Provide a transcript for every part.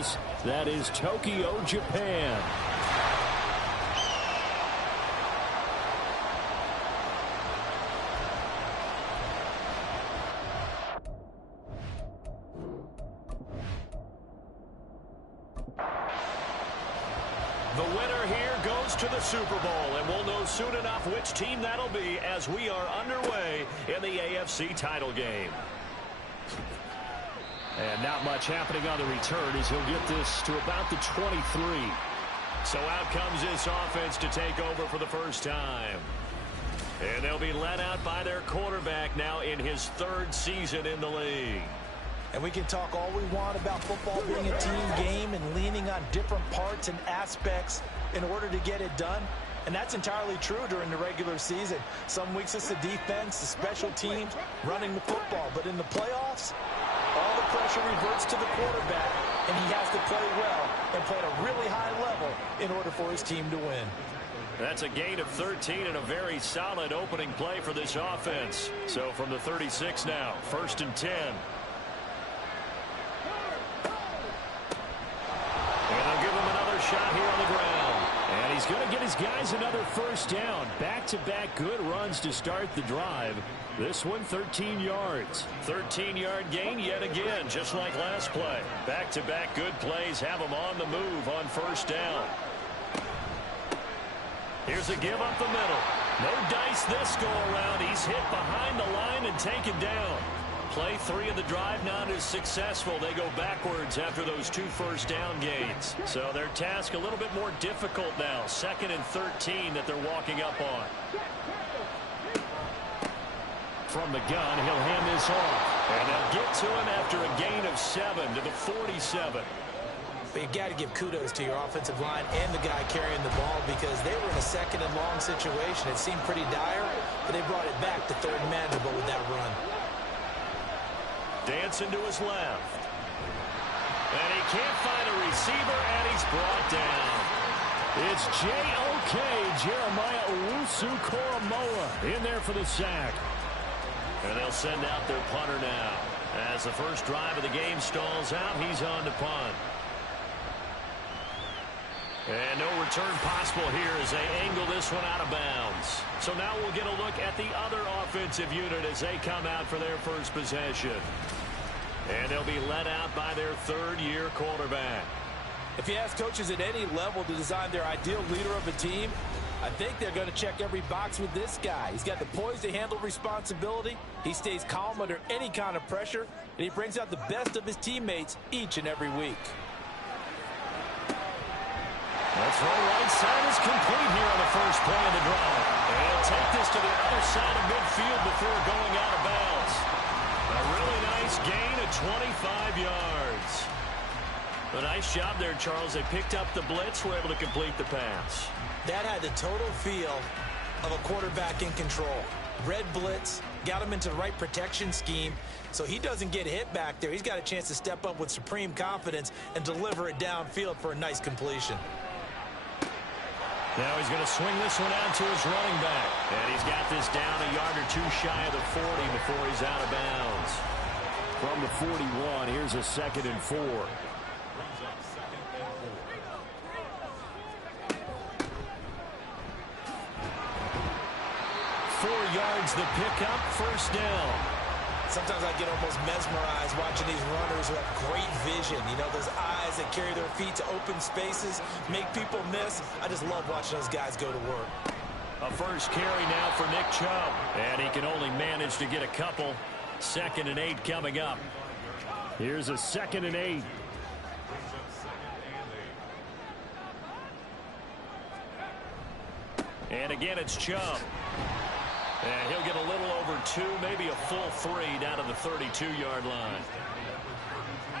us. That is Tokyo, Japan. The winner here goes to the Super Bowl, and we'll know soon enough which team that'll be as we are underway in the AFC title game. And not much happening on the return as he'll get this to about the 23. So out comes this offense to take over for the first time. And they'll be led out by their quarterback now in his third season in the league. And we can talk all we want about football being a team game and leaning on different parts and aspects in order to get it done. And that's entirely true during the regular season. Some weeks it's the defense, the special teams, running the football. But in the playoffs, all the pressure reverts to the quarterback, and he has to play well and play at a really high level in order for his team to win. That's a gain of 13 and a very solid opening play for this offense. So from the 36 now, 1st and 10. And they'll give him another shot here on the ground. And he's going to get his guys another first down. Back-to-back good runs to start the drive. This one 13 yards. 13-yard gain yet again, just like last play. Back-to-back good plays have him on the move on first down. Here's a give up the middle. No dice this go-around. He's hit behind the line and taken down. Play 3 of the drive not as successful. They go backwards after those 2 first down gains. So their task a little bit more difficult now. 2nd and 13 that they're walking up on. From the gun, he'll hand this off. And they'll get to him after a gain of 7 to the 47. But you got to give kudos to your offensive line and the guy carrying the ball because they were in a 2nd and long situation. It seemed pretty dire, but they brought it back to 3rd and manageable with that run. Dancing to his left. And he can't find a receiver, and he's brought down. It's J.O.K. Jeremiah Owusu-Koramoah in there for the sack. And they'll send out their punter now. As the first drive of the game stalls out, he's on to punt. And no return possible here as they angle this one out of bounds. So now we'll get a look at the other offensive unit as they come out for their first possession. And they'll be led out by their 3rd-year quarterback. If you ask coaches at any level to design their ideal leader of a team, I think they're going to check every box with this guy. He's got the poise to handle responsibility. He stays calm under any kind of pressure, and he brings out the best of his teammates each and every week. That's right side is complete here on the first play of the drive. And he'll take this to the other side of midfield before going out of bounds. A really nice gain of 25 yards. A nice job there, Charles. They picked up the blitz, were able to complete the pass. That had the total feel of a quarterback in control. Red blitz, got him into the right protection scheme, so he doesn't get hit back there. He's got a chance to step up with supreme confidence and deliver it downfield for a nice completion. Now he's going to swing this one out to his running back. And he's got this down a yard or 2 shy of the 40 before he's out of bounds. From the 41, here's a 2nd and 4. 4 yards the pickup, first down. Sometimes I get almost mesmerized watching these runners who have great vision. You know, those eyes that carry their feet to open spaces, make people miss. I just love watching those guys go to work. A first carry now for Nick Chubb. And he can only manage to get a couple. 2nd and 8 coming up. Here's a 2nd and 8. And again, it's Chubb. And he'll get a little over 2, maybe a full 3 down to the 32-yard line.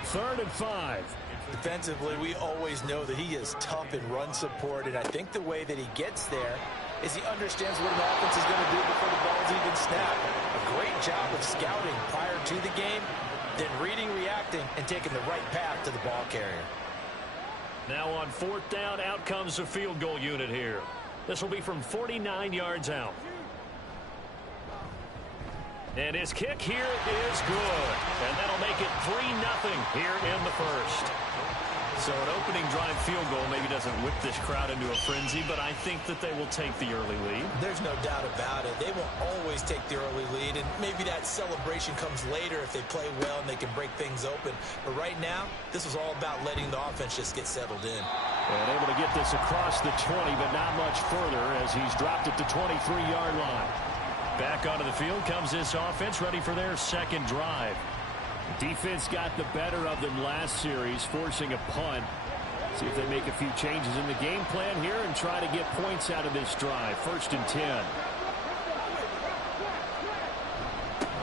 3rd and 5. Defensively, we always know that he is tough in run support, and I think the way that he gets there is he understands what an offense is going to do before the ball's even snapped. A great job of scouting prior to the game, then reading, reacting, and taking the right path to the ball carrier. Now on 4th down, out comes the field goal unit here. This will be from 49 yards out. And his kick here is good. And that'll make it 3-0 here in the first. So an opening drive field goal maybe doesn't whip this crowd into a frenzy, but I think that they will take the early lead. There's no doubt about it. They will always take the early lead, and maybe that celebration comes later if they play well and they can break things open. But right now, this is all about letting the offense just get settled in. And able to get this across the 20, but not much further as he's dropped it to 23-yard line. Back onto the field comes this offense, ready for their second drive. Defense got the better of them last series, forcing a punt. See if they make a few changes in the game plan here and try to get points out of this drive. 1st and 10.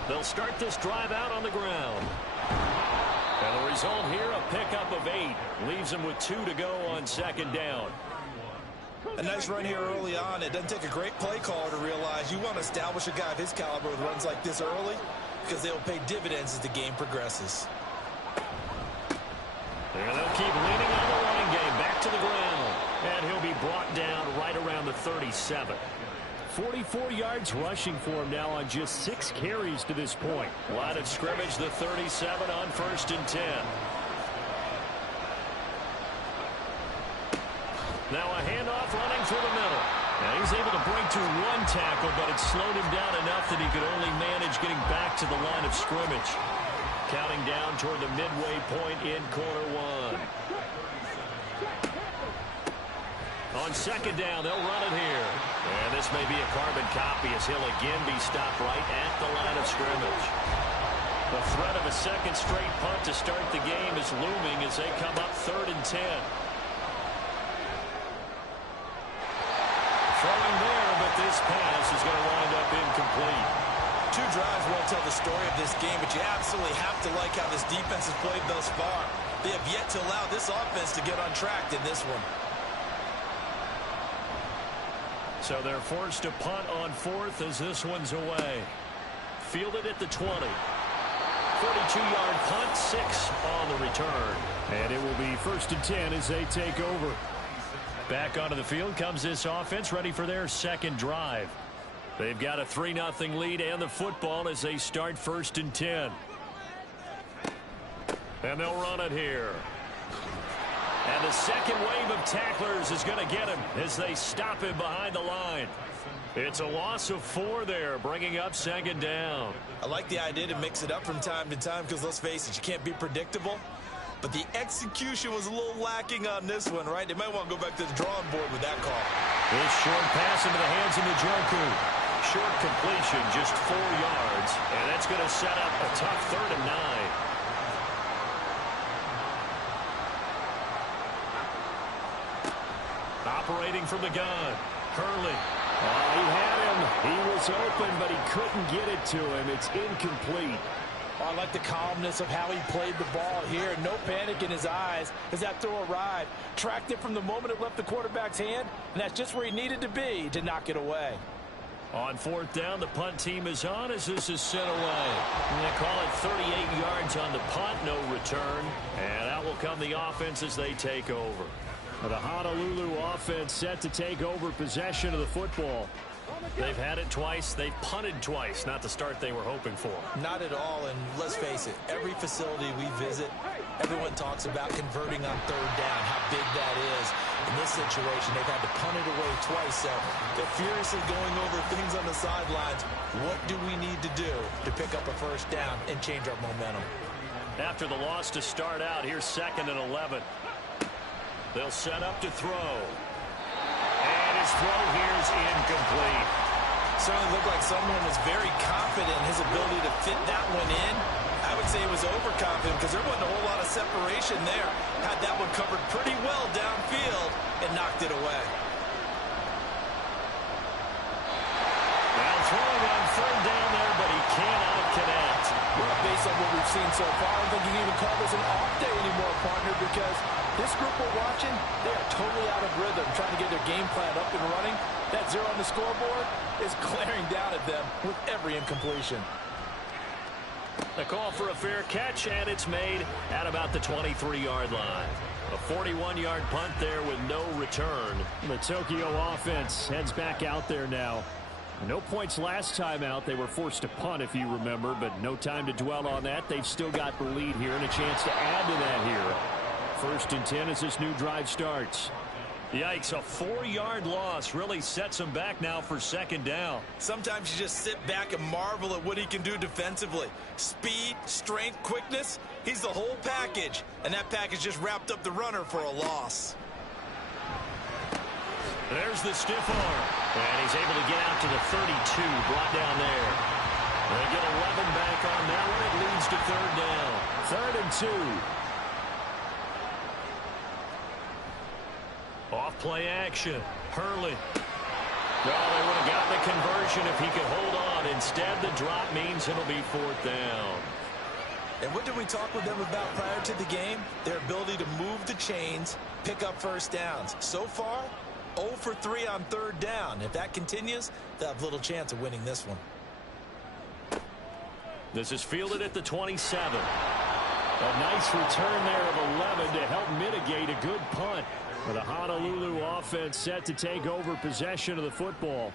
They'll start this drive out on the ground. And the result here, a pickup of 8. Leaves them with 2 to go on 2nd down. A nice run here early on. It doesn't take a great play caller to realize you want to establish a guy of his caliber with runs like this early, because they'll pay dividends as the game progresses. There they'll keep leaning on the running game. Back to the ground. And he'll be brought down right around the 37. 44 yards rushing for him now on just 6 carries to this point. Line of scrimmage, the 37 on 1st and 10. Now a handoff running through the middle. Now he's able to break through 1 tackle, but it slowed him down enough that he could only manage getting back to the line of scrimmage. Counting down toward the midway point in quarter 1. On 2nd down, they'll run it here. And this may be a carbon copy as he'll again be stopped right at the line of scrimmage. The threat of a second straight punt to start the game is looming as they come up 3rd and 10. Throwing there, but this pass is going to wind up incomplete. 2 drives won't tell the story of this game, but you absolutely have to like how this defense has played thus far. They have yet to allow this offense to get on track in this one. So they're forced to punt on 4th as this one's away. Fielded at the 20. 42-yard punt, 6 on the return. And it will be 1st and 10 as they take over. Back onto the field comes this offense, ready for their second drive. They've got a 3-0 lead and the football as they start 1st and 10. And they'll run it here. And the second wave of tacklers is going to get him as they stop him behind the line. It's a loss of 4 there, bringing up 2nd down. I like the idea to mix it up from time to time because, let's face it, you can't be predictable. But the execution was a little lacking on this one, right? They might want to go back to the drawing board with that call. This short pass into the hands of Njoku. Short completion, just 4 yards. And that's going to set up a tough 3rd and 9. Operating from the gun. Hurley. He had him. He was open, but he couldn't get it to him. It's incomplete. I like the calmness of how he played the ball here. No panic in his eyes as that throw arrived. Tracked it from the moment it left the quarterback's hand, and that's just where he needed to be to knock it away. On 4th down, the punt team is on as this is sent away. And they call it 38 yards on the punt, no return. And out will come the offense as they take over. The Honolulu offense set to take over possession of the football. They've had it twice. They've punted twice. Not the start they were hoping for. Not at all, and let's face it, every facility we visit, everyone talks about converting on 3rd down, how big that is. In this situation, they've had to punt it away twice, so they're furiously going over things on the sidelines. What do we need to do to pick up a 1st down and change our momentum? After the loss to start out, here's 2nd and 11. They'll set up to throw. And his throw here is incomplete. Certainly looked like someone was very confident in his ability to fit that one in. I would say he was overconfident because there wasn't a whole lot of separation there. Had that one covered pretty well downfield and knocked it away. Now throwing on 3rd down there, but he cannot connect. Well, based on what we've seen so far, I don't think you can even call this an off day anymore, partner, because this group we're watching, they are totally out of rhythm, trying to get their game plan up and running. That 0 on the scoreboard is glaring down at them with every incompletion. A call for a fair catch, and it's made at about the 23-yard line. A 41-yard punt there with no return. The Tokyo offense heads back out there now. No points last time out. They were forced to punt, if you remember, but no time to dwell on that. They've still got the lead here and a chance to add to that here. First and 10 as this new drive starts. Yikes, a 4-yard loss really sets him back now for second down. Sometimes you just sit back and marvel at what he can do defensively. Speed, strength, quickness, he's the whole package. And that package just wrapped up the runner for a loss. There's the stiff arm. And he's able to get out to the 32, brought down there. They get 11 back on that one. It leads to third down. 3rd and 2. Off play action. Hurley. Well, they would have gotten the conversion if he could hold on. Instead, the drop means it'll be 4th down. And what did we talk with them about prior to the game? Their ability to move the chains, pick up first downs. So far, 0 for 3 on 3rd down. If that continues, they'll have little chance of winning this one. This is fielded at the 27. A nice return there of 11 to help mitigate a good punt. For the Honolulu offense set to take over possession of the football.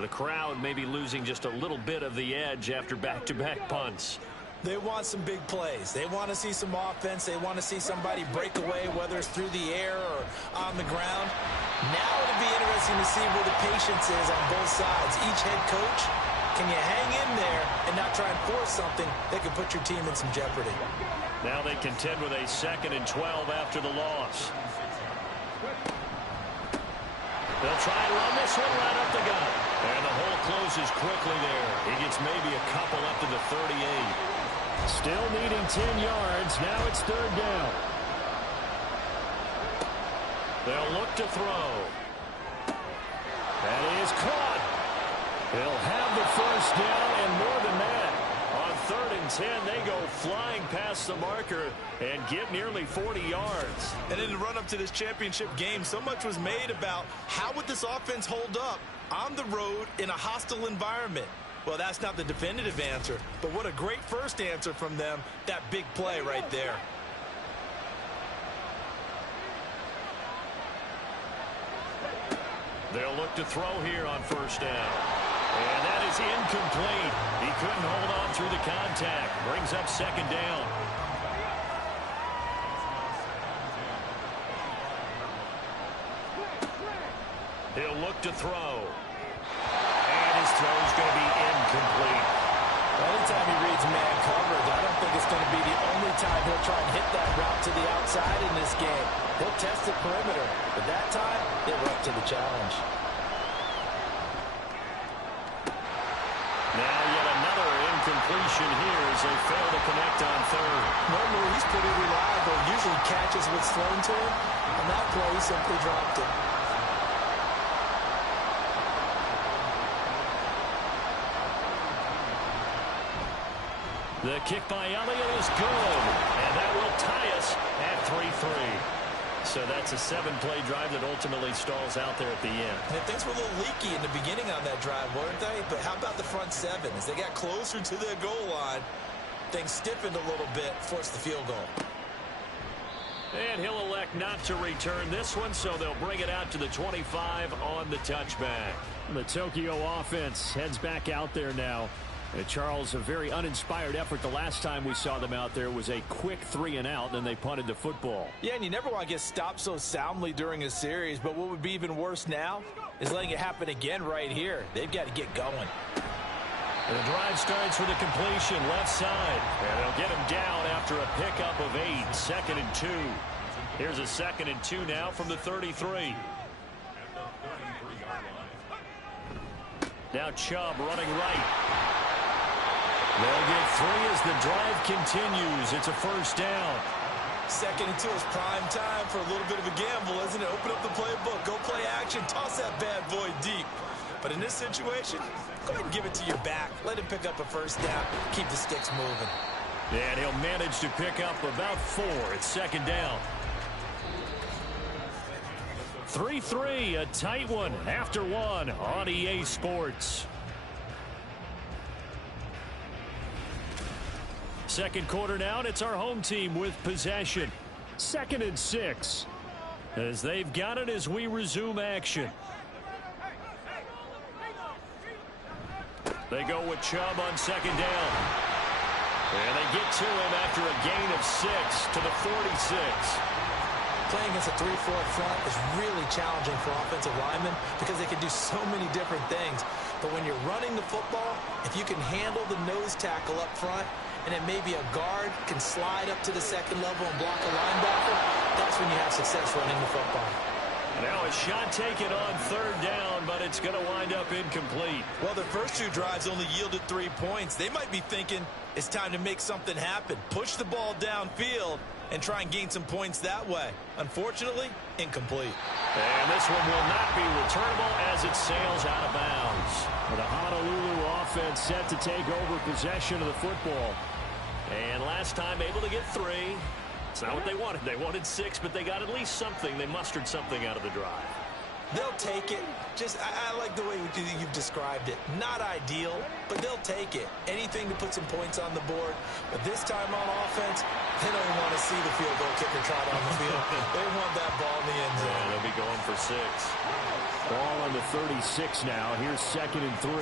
The crowd may be losing just a little bit of the edge after back-to-back punts. They want some big plays. They want to see some offense. They want to see somebody break away, whether it's through the air or on the ground. Now it'll be interesting to see where the patience is on both sides. Each head coach, can you hang in there and not try and force something that could put your team in some jeopardy? Now they contend with a 2nd and 12 after the loss. They'll try and run this one right up the gut. And the hole closes quickly there. He gets maybe a couple up to the 38. Still needing 10 yards. Now it's 3rd down. They'll look to throw. That is caught. He'll have the 1st down and more than that. On 3rd and 10, they go flying past the marker and get nearly 40 yards. And in the run-up to this championship game, so much was made about how would this offense hold up on the road in a hostile environment. Well, that's not the definitive answer, but what a great first answer from them, that big play right there. They'll look to throw here on 1st down. And that is incomplete. He couldn't hold on through the contact. Brings up 2nd down. He'll look to throw. And his throw's going to be incomplete. Anytime he reads man coverage, I don't think it's going to be the only time he'll try and hit that route to the outside in this game. He'll test the perimeter, but that time, they were up to the challenge. Now yet another incompletion here as they fail to connect on 3rd. Normally, he's pretty reliable. Usually catches what's thrown to him. On that play, he simply dropped it. The kick by Elliott is good. And that will tie us at 3-3. So that's a 7-play drive that ultimately stalls out there at the end. And things were a little leaky in the beginning on that drive, weren't they? But how about the front 7? As they got closer to their goal line, things stiffened a little bit, forced the field goal. And he'll elect not to return this one, so they'll bring it out to the 25 on the touchback. The Tokyo offense heads back out there now. Charles, a very uninspired effort. The last time we saw them out there was a quick 3-and-out, and they punted the football. Yeah, and you never want to get stopped so soundly during a series, but what would be even worse now is letting it happen again right here. They've got to get going. The drive starts with a completion left side, and they'll get him down after a pickup of 8, 2nd and 2. Here's a 2nd and 2 now from the 33. Now Chubb running right. They'll get 3 as the drive continues. It's a 1st down. 2nd and 2 is prime time for a little bit of a gamble, isn't it? Open up the playbook, go play action, toss that bad boy deep. But in this situation, go ahead and give it to your back. Let him pick up a 1st down, keep the sticks moving. And he'll manage to pick up about 4. It's 2nd down. 3-3, a tight one after 1 on EA Sports. Second quarter now, and it's our home team with possession. 2nd and 6. As they've got it as we resume action. They go with Chubb on 2nd down. And they get to him after a gain of 6 to the 46. Playing against a 3-4 front is really challenging for offensive linemen because they can do so many different things. But when you're running the football, if you can handle the nose tackle up front, and then maybe a guard can slide up to the second level and block a linebacker, that's when you have success running the football. Now a shot taken on third down, but it's going to wind up incomplete. Well, their first 2 drives only yielded 3 points. They might be thinking it's time to make something happen. Push the ball downfield and try and gain some points that way. Unfortunately, incomplete. And this one will not be returnable as it sails out of bounds. The Honolulu offense set to take over possession of the football. And last time able to get 3. It's not what they wanted. They wanted 6, but they got at least something. They mustered something out of the drive. They'll take it. I like the way you've described it. Not ideal, but they'll take it. Anything to put some points on the board. But this time on offense, they don't want to see the field goal kicker trot on the field. They want that ball in the end zone. Yeah, they'll be going for 6. Ball on the 36 now. Here's 2nd and 3.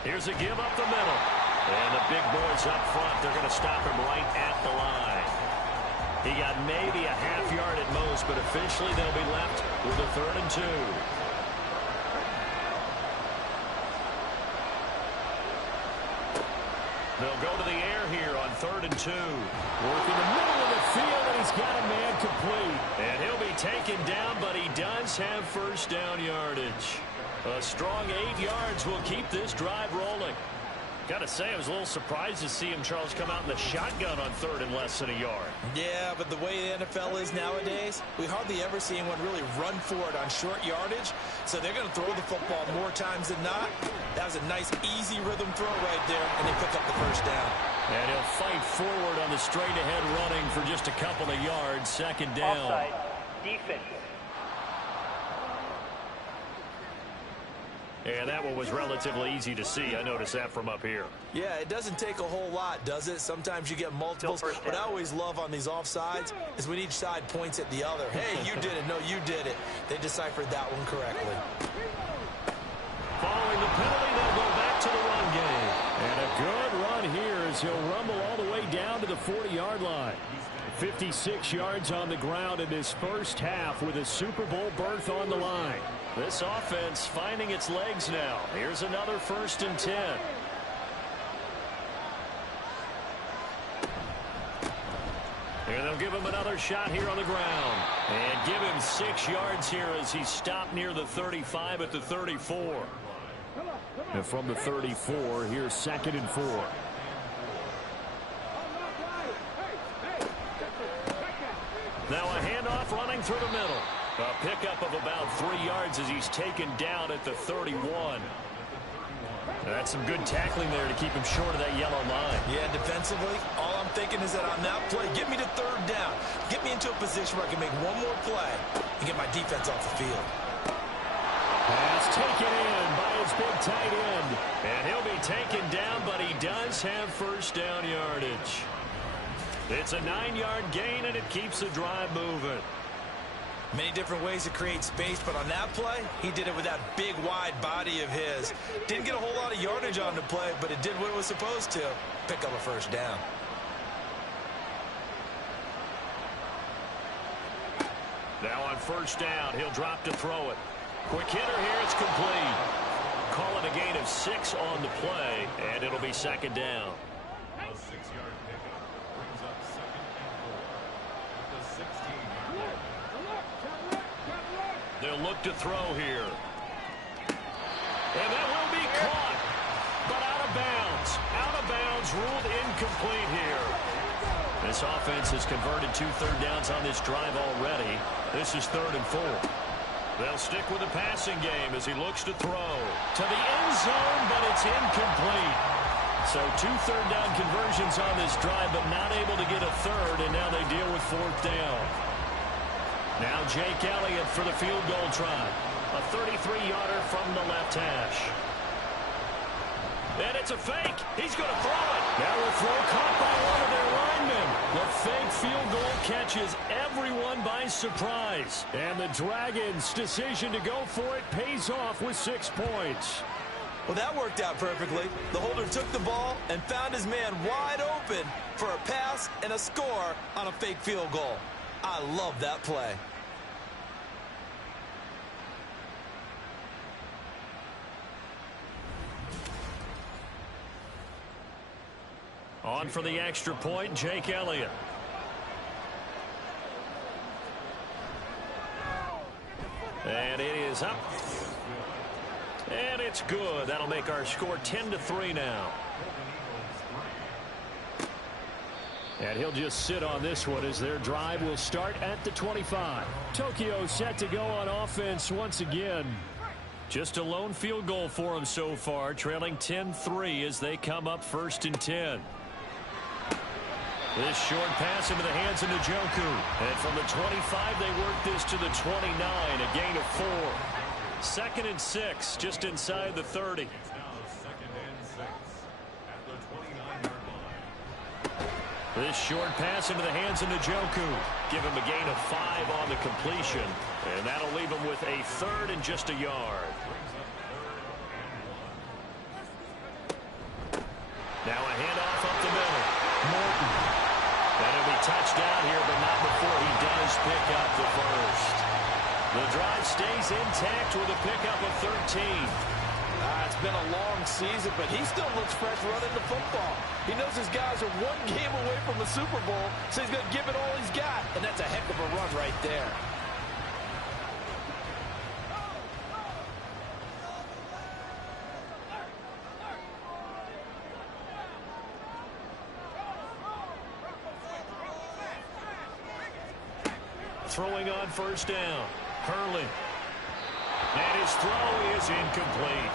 Here's a give up the middle. And the big boys up front, they're going to stop him right at the line. He got maybe a half yard at most, but officially they'll be left with a 3rd and 2. They'll go to the air here on 3rd and 2. Working the middle of the field, and he's got a man complete. And he'll be taken down, but he does have first down yardage. A strong 8 yards will keep this drive rolling. Got to say, I was a little surprised to see him, Charles, come out in the shotgun on 3rd and less than a yard. Yeah, but the way the NFL is nowadays, we hardly ever see anyone really run for it on short yardage. So they're going to throw the football more times than not. That was a nice, easy rhythm throw right there, and they pick up the first down. And he'll fight forward on the straight-ahead running for just a couple of yards. 2nd down. Offside. Defense. And that one was relatively easy to see. I noticed that from up here. Yeah, it doesn't take a whole lot, does it? Sometimes you get multiples. What I always love on these offsides is when each side points at the other. Hey, you did it. No, you did it. They deciphered that one correctly. Following the penalty, they'll go back to the run game. And a good run here as he'll rumble all the way down to the 40-yard line. 56 yards on the ground in this first half with a Super Bowl berth on the line. This offense finding its legs now. Here's another 1st and 10. And they'll give him another shot here on the ground. And give him 6 yards here as he's stopped near the 35 at the 34. And from the 34, here's 2nd and 4. Now a handoff running through the middle. A pickup of about 3 yards as he's taken down at the 31. That's some good tackling there to keep him short of that yellow line. Yeah, defensively, all I'm thinking is that on that play, get me to 3rd down. Get me into a position where I can make one more play and get my defense off the field. Pass taken in by his big tight end. And he'll be taken down, but he does have first down yardage. It's a 9-yard gain, and it keeps the drive moving. Many different ways to create space, but on that play, he did it with that big, wide body of his. Didn't get a whole lot of yardage on the play, but it did what it was supposed to. Pick up a first down. Now on first down, he'll drop to throw it. Quick hitter here, it's complete. Call it a gain of 6 on the play, and it'll be 2nd down. A 6-yard pickup brings up 2nd and 4 at the 16-yard line. They'll look to throw here. And that will be caught, but out of bounds. Out of bounds, ruled incomplete here. This offense has converted 2 third downs on this drive already. This is 3rd and 4. They'll stick with the passing game as he looks to throw. To the end zone, but it's incomplete. So 2 third down conversions on this drive, but not able to get a third, and now they deal with 4th down. Now Jake Elliott for the field goal try. A 33-yarder from the left hash. And it's a fake. He's going to throw it. Now a throw caught by one of their linemen. The fake field goal catches everyone by surprise. And the Dragons' decision to go for it pays off with 6 points. Well, that worked out perfectly. The holder took the ball and found his man wide open for a pass and a score on a fake field goal. I love that play. On for the extra point, Jake Elliott. And it is up. And it's good. That'll make our score 10-3 now. And he'll just sit on this one as their drive will start at the 25. Tokyo set to go on offense once again. Just a lone field goal for them so far, trailing 10-3 as they come up 1st and 10. This short pass into the hands of Njoku. And from the 25, they work this to the 29, a gain of 4. 2nd and 6, just inside the 30. It's now 2nd and 6 at the 29-yard line. This short pass into the hands of Njoku. Give him a gain of 5 on the completion. And that'll leave him with a 3rd and just a yard. Now a handoff up the middle. Morton. That'll be touchdown here, but not before he does pick up the first. The drive stays intact with a pickup of 13. It's been a long season, but he still looks fresh running the football. He knows his guys are one game away from the Super Bowl, so he's going to give it all he's got, and that's a heck of a run right there. Throwing on 1st down. Hurley. And his throw is incomplete.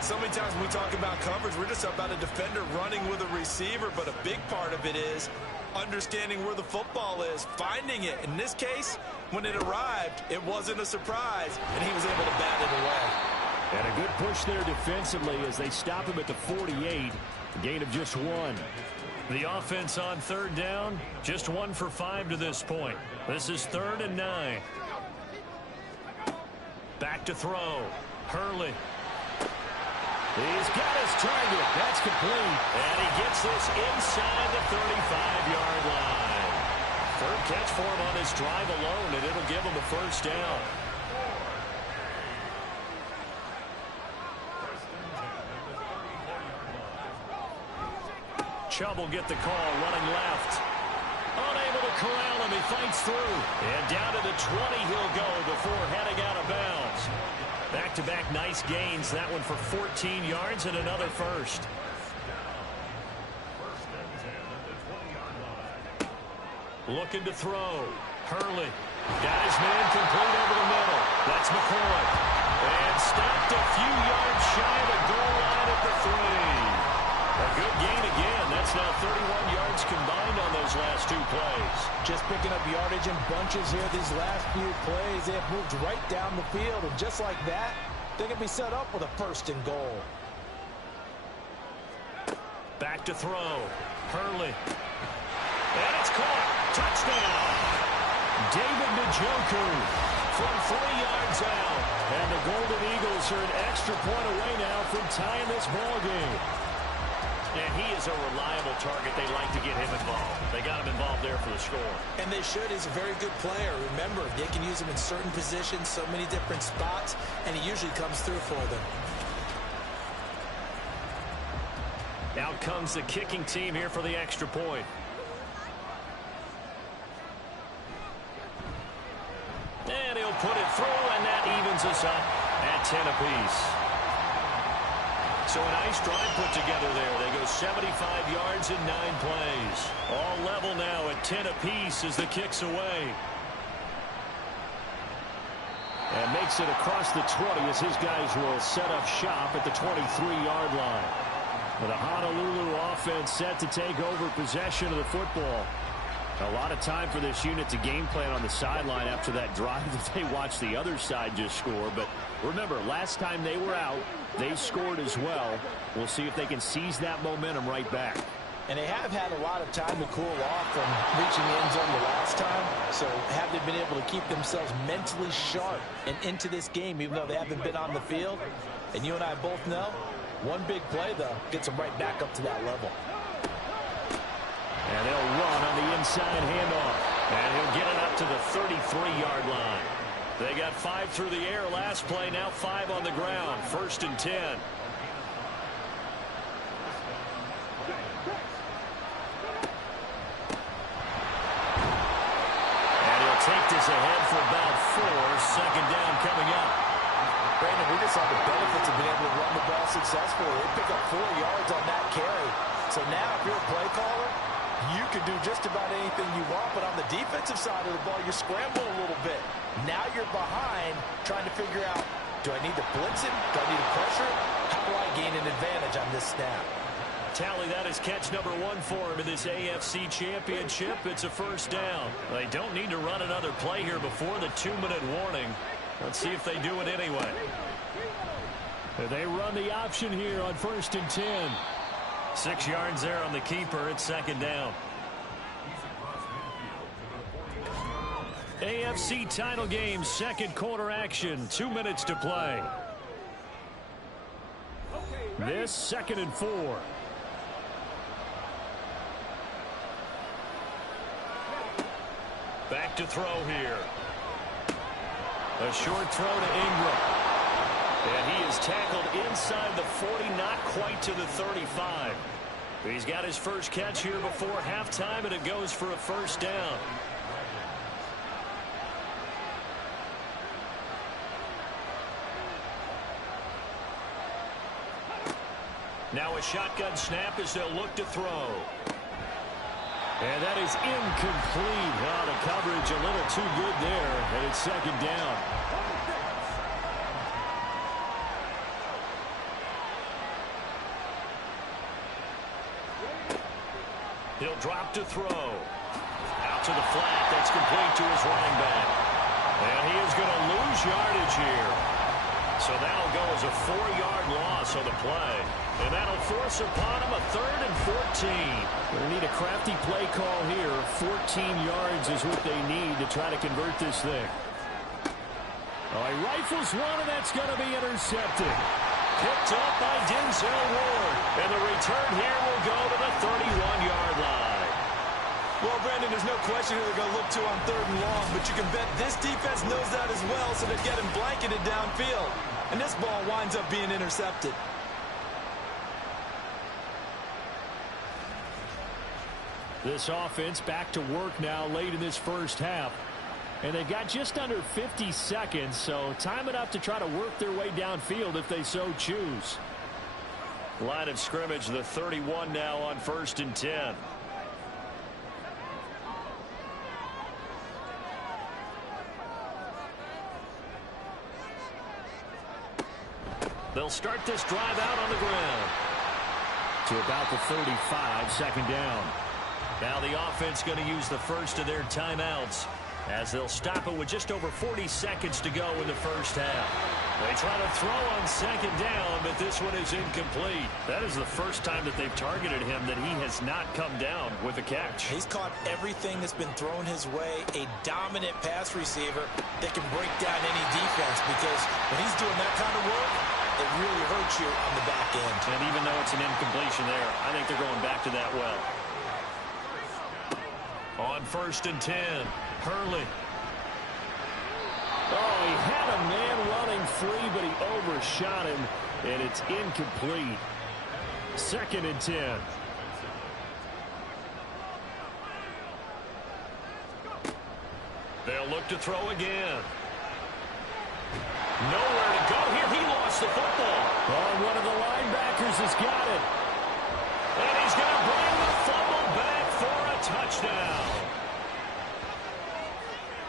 So many times when we talk about coverage, we're just about a defender running with a receiver, but a big part of it is understanding where the football is, finding it. In this case, when it arrived, it wasn't a surprise, and he was able to bat it away. And a good push there defensively as they stop him at the 48. A gain of just 1. The offense on 3rd down, just 1 for 5 to this point. This is 3rd and 9. Back to throw. Hurley. He's got his target. That's complete. And he gets this inside the 35-yard line. 3rd catch for him on his drive alone, and it'll give him a 1st down. Chubb will get the call, running left. Unable to corral him, he fights through. And down to the 20 he'll go before heading out of bounds. Back-to-back nice gains, that one for 14 yards and another 1st. Looking to throw. Hurley. Got his man complete over the middle. That's McCoy. And stopped a few yards shy of the goal line at the 3. A good gain again. That's now 31 yards combined on those last 2 plays. Just picking up yardage in bunches here these last few plays. They have moved right down the field, and just like that, they can be set up with a 1st and goal. Back to throw. Hurley. And it's caught. Touchdown. David Njoku from 3 yards out. And the Golden Eagles are an extra point away now from tying this ball game. And he is a reliable target. They like to get him involved. They got him involved there for the score. And they should. He's a very good player. Remember, they can use him in certain positions, so many different spots, and he usually comes through for them. Out comes the kicking team here for the extra point. And he'll put it through, and that evens us up at 10 apiece. So a nice drive put together there. They go 75 yards in 9 plays. All level now at 10 apiece as the kick's away. And makes it across the 20 as his guys will set up shop at the 23-yard line. With a Honolulu offense set to take over possession of the football. A lot of time for this unit to game plan on the sideline after that drive that they watched the other side just score. But remember, last time they were out, they scored as well. We'll see if they can seize that momentum right back. And they have had a lot of time to cool off from reaching the end zone the last time. So have they been able to keep themselves mentally sharp and into this game, even though they haven't been on the field? And you and I both know One big play, though, gets them right back up to that level. And they'll run on the inside handoff. And he'll get it up to the 33-yard line. They got 5 through the air last play, now 5 on the ground. 1st and 10. And he'll take this ahead for about 4. 2nd down coming up. Brandon, we just saw the benefits of being able to run the ball successfully. They pick up 4 yards on that carry. So now if you're a play caller, you can do just about anything you want, but on the defensive side of the ball, you're scrambling a little bit. Now you're behind, trying to figure out, do I need to blitz him? Do I need to pressure him? How do I gain an advantage on this snap? Tally, that is catch number 1 for him in this AFC Championship. It's a 1st down. They don't need to run another play here before the 2-minute warning. Let's see if they do it anyway. They run the option here on 1st and 10. 6 yards there on the keeper. It's 2nd down. AFC title game, 2nd quarter action. 2 minutes to play. This 2nd and 4. Back to throw here. A short throw to Ingram. And he is tackled inside the 40, not quite to the 35. He's got his first catch here before halftime, and it goes for a 1st down. Now a shotgun snap as they'll look to throw. And that is incomplete. Oh, the coverage a little too good there, and it's 2nd down. He'll drop to throw. Out to the flat. That's complete to his running back. And he is going to lose yardage here. So that'll go as a 4-yard loss on the play. And that'll force upon him a 3rd and 14. They need a crafty play call here. 14 yards is what they need to try to convert this thing. Oh, he rifles one, and that's going to be intercepted. Picked up by Denzel Ward. And the return here will go to the 31-yard line. Well, Brandon, there's no question who they're going to look to on 3rd and long, but you can bet this defense knows that as well, so they're getting blanketed downfield. And this ball winds up being intercepted. This offense back to work now late in this 1st half. And they've got just under 50 seconds, so time enough to try to work their way downfield if they so choose. Line of scrimmage, the 31 now on 1st and 10. They'll start this drive out on the ground. To about the 35, 2nd down. Now the offense going to use the first of their timeouts as they'll stop it with just over 40 seconds to go in the 1st half. They try to throw on 2nd down, but this one is incomplete. That is the first time that they've targeted him that he has not come down with a catch. He's caught everything that's been thrown his way. A dominant pass receiver that can break down any defense, because when he's doing that kind of work, it really hurts you on the back end. And even though it's an incompletion there, I think they're going back to that well. On 1st and 10, Hurley. Oh, he had a man running free, but he overshot him, and it's incomplete. 2nd and 10. They'll look to throw again. Nowhere to go here. He lost the football. Oh, one of the linebackers has got it. And he's going to bring the fumble back for a touchdown.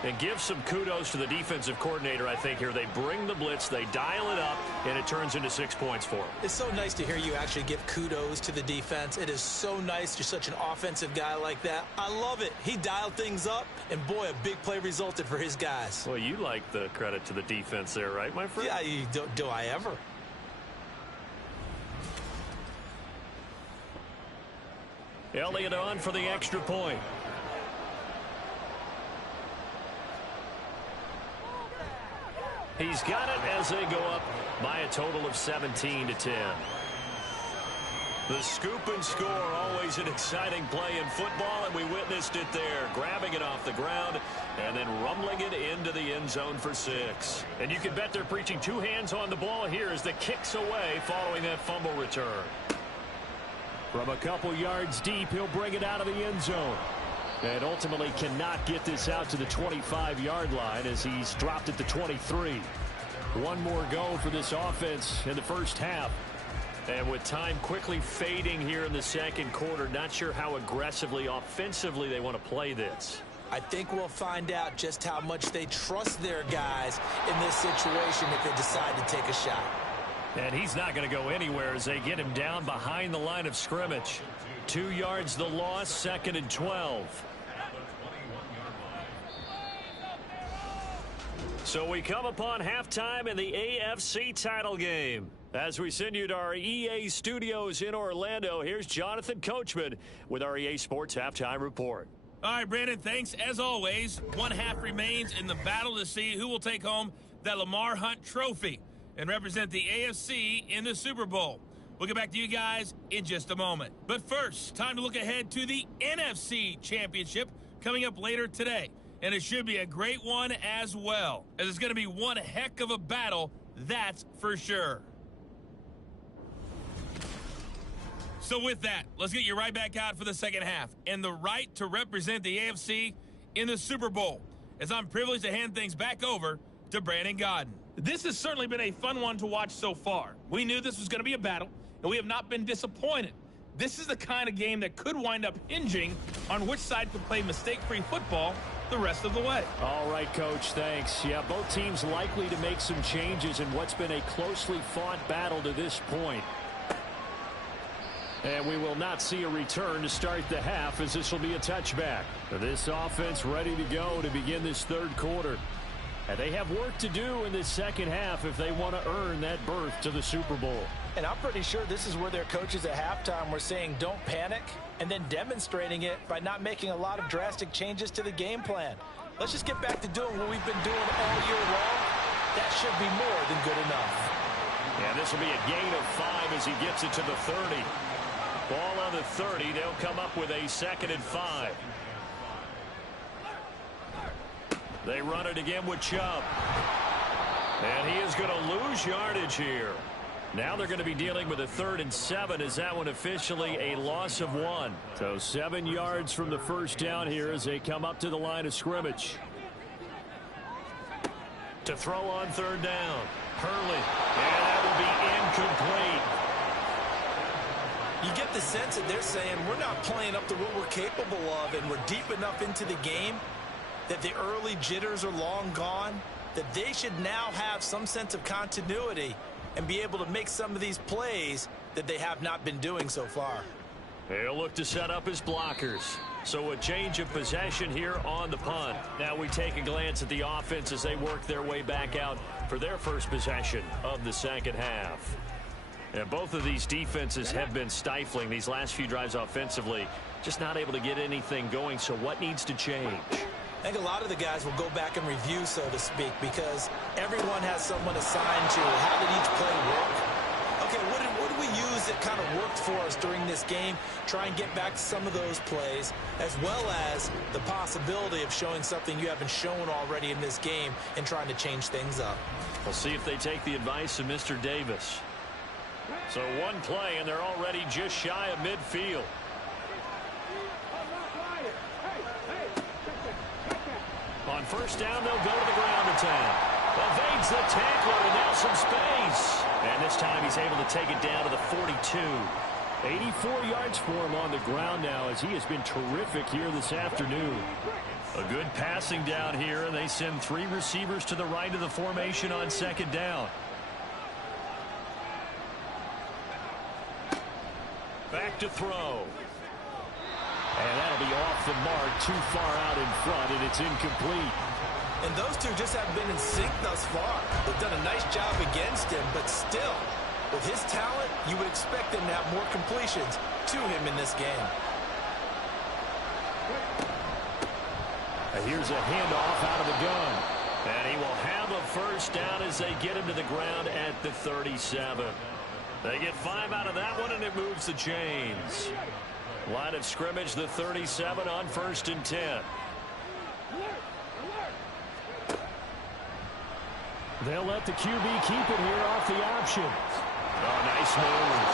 And give some kudos to the defensive coordinator, I think, here. They bring the blitz, they dial it up, and it turns into 6 points for them. It's so nice to hear you actually give kudos to the defense. It is so nice. You're such an offensive guy like that. I love it. He dialed things up, and boy, a big play resulted for his guys. Well, you like the credit to the defense there, right, my friend? Yeah, do I ever? Elliott on for the extra point. He's got it as they go up by a total of 17-10. The scoop and score, always an exciting play in football, and we witnessed it there, grabbing it off the ground and then rumbling it into the end zone for 6. And you can bet they're preaching 2 hands on the ball here as the kick's away following that fumble return. From a couple yards deep, he'll bring it out of the end zone. And ultimately cannot get this out to the 25-yard line as he's dropped at the 23. One more go for this offense in the first half. And with time quickly fading here in the second quarter, not sure how aggressively, offensively they want to play this. I think we'll find out just how much they trust their guys in this situation if they decide to take a shot. And he's not going to go anywhere as they get him down behind the line of scrimmage. 2 yards the loss, 2nd and 12. So we come upon halftime in the AFC title game. As we send you to our EA studios in Orlando, here's Jonathan Coachman with our EA Sports Halftime Report. All right, Brandon, thanks. As always, one half remains in the battle to see who will take home that Lamar Hunt trophy and represent the AFC in the Super Bowl. We'll get back to you guys in just a moment. But first, time to look ahead to the NFC Championship coming up later today. And it should be a great one as well, as it's going to be one heck of a battle, that's for sure. So with that, let's get you right back out for the second half and the right to represent the AFC in the Super Bowl, as I'm privileged to hand things back over to Brandon Gaudin. This has certainly been a fun one to watch so far. We knew this was going to be a battle, and we have not been disappointed. This is the kind of game that could wind up hinging on which side could play mistake-free football the rest of the way. All right, Coach, thanks. Yeah, both teams likely to make some changes in what's been a closely fought battle to this point. And we will not see a return to start the half, as this will be a touchback. This offense ready to go to begin this third quarter. And they have work to do in this second half if they want to earn that berth to the Super Bowl. And I'm pretty sure this is where their coaches at halftime were saying don't panic, and then demonstrating it by not making a lot of drastic changes to the game plan. Let's just get back to doing what we've been doing all year long. That should be more than good enough. Yeah, this will be a gain of 5 as he gets it to the 30. Ball on the 30. They'll come up with a 2nd and 5. They run it again with Chubb. And he is going to lose yardage here. Now they're going to be dealing with a 3rd and 7 as that one officially a loss of 1. So 7 yards from the first down here as they come up to the line of scrimmage. To throw on 3rd down. Hurley. And that will be incomplete. You get the sense that they're saying we're not playing up to what we're capable of, and we're deep enough into the game that the early jitters are long gone, that they should now have some sense of continuity and be able to make some of these plays that they have not been doing so far. He'll look to set up his blockers. So a change of possession here on the punt. Now we take a glance at the offense as they work their way back out for their first possession of the second half. And both of these defenses have been stifling these last few drives offensively. Just not able to get anything going. So what needs to change? I think a lot of the guys will go back and review, so to speak, because everyone has someone assigned to how did each play work. Okay, what did we use that kind of worked for us during this game? Try and get back to some of those plays, as well as the possibility of showing something you haven't shown already in this game and trying to change things up. We'll see if they take the advice of Mr. Davis. So one play, and they're already just shy of midfield. On first down, they'll go to the ground attack. Evades the tackler, and now some space. And this time he's able to take it down to the 42. 84 yards for him on the ground now, as he has been terrific here this afternoon. A good passing down here, and they send 3 receivers to the right of the formation on second down. Back to throw. And that'll be off the mark, too far out in front, and it's incomplete. And those two just haven't been in sync thus far. They've done a nice job against him, but still, with his talent, you would expect them to have more completions to him in this game. And here's a handoff out of the gun. And he will have a first down as they get him to the ground at the 37. They get 5 out of that one, and it moves the chains. Line of scrimmage, the 37 on 1st and 10. They'll let the QB keep it here off the option. Oh, nice move.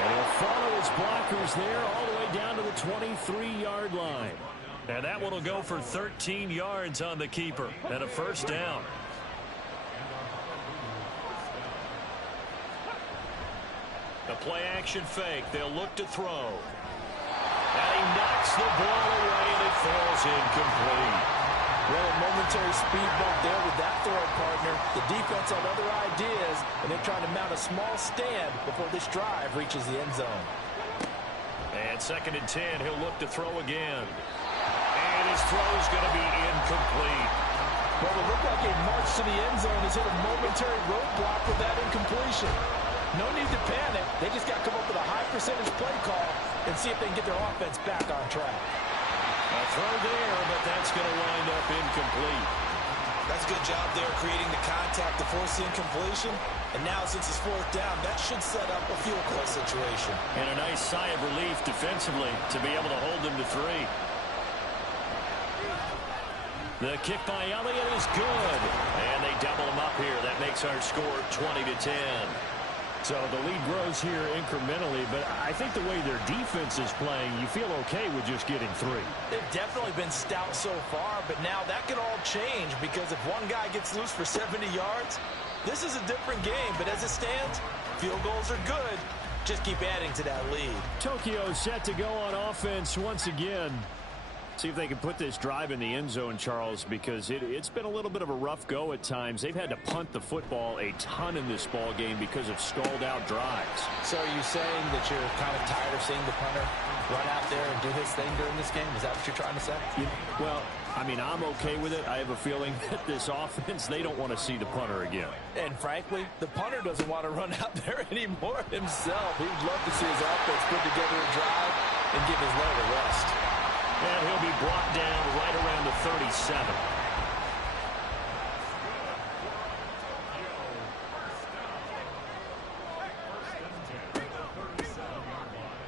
And he'll follow his blockers there all the way down to the 23-yard line. And that one will go for 13 yards on the keeper and a 1st down. A play-action fake. They'll look to throw. And he knocks the ball away, and it falls incomplete. Well, a momentary speed bump there with that throw, partner. The defense had other ideas, and they're trying to mount a small stand before this drive reaches the end zone. And 2nd and 10, he'll look to throw again. And his throw is going to be incomplete. Well, it looked like a march to the end zone has hit a momentary roadblock with that incompletion. No need to panic. They just got to come up with a high percentage play call and see if they can get their offense back on track. A throw there, but that's going to wind up incomplete. That's a good job there creating the contact to force the incompletion. And now, since it's 4th down, that should set up a field goal situation. And a nice sigh of relief defensively to be able to hold them to 3. The kick by Elliott is good. And they double him up here. That makes our score 20-10. So the lead grows here incrementally, but I think the way their defense is playing, you feel okay with just getting 3. They've definitely been stout so far, but now that could all change because if one guy gets loose for 70 yards, this is a different game. But as it stands, field goals are good. Just keep adding to that lead. Tokyo set to go on offense once again. See if they can put this drive in the end zone, Charles, because it's been a little bit of a rough go at times. They've had to punt the football a ton in this ball game because of stalled-out drives. So are you saying that you're kind of tired of seeing the punter run out there and do his thing during this game? Is that what you're trying to say? Well, I mean, I'm okay with it. I have a feeling that this offense, they don't want to see the punter again. And frankly, the punter doesn't want to run out there anymore himself. He would love to see his offense put together a drive and give his leg a rest. And he'll be brought down right around the 37.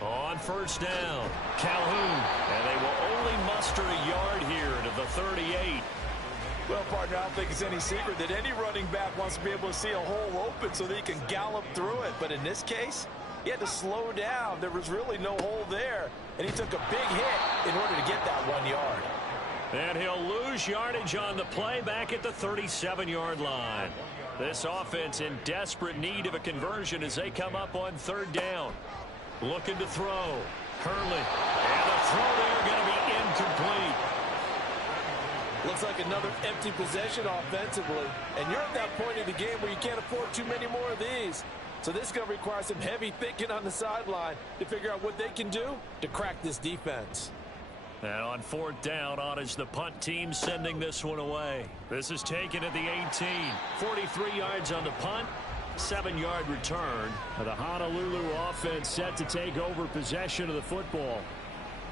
On 1st down, Calhoun. And they will only muster a yard here to the 38. Well, partner, I don't think it's any secret that any running back wants to be able to see a hole open so that he can gallop through it. But in this case, he had to slow down. There was really no hole there. And he took a big hit in order to get that 1 yard. And he'll lose yardage on the play back at the 37-yard line. This offense in desperate need of a conversion as they come up on 3rd down. Looking to throw. Hurley. And the throw there going to be incomplete. Looks like another empty possession offensively. And you're at that point in the game where you can't afford too many more of these. So this is going to require some heavy thinking on the sideline to figure out what they can do to crack this defense. And on 4th down, on is the punt team sending this one away. This is taken at the 18. 43 yards on the punt. 7-yard return. The Honolulu offense set to take over possession of the football.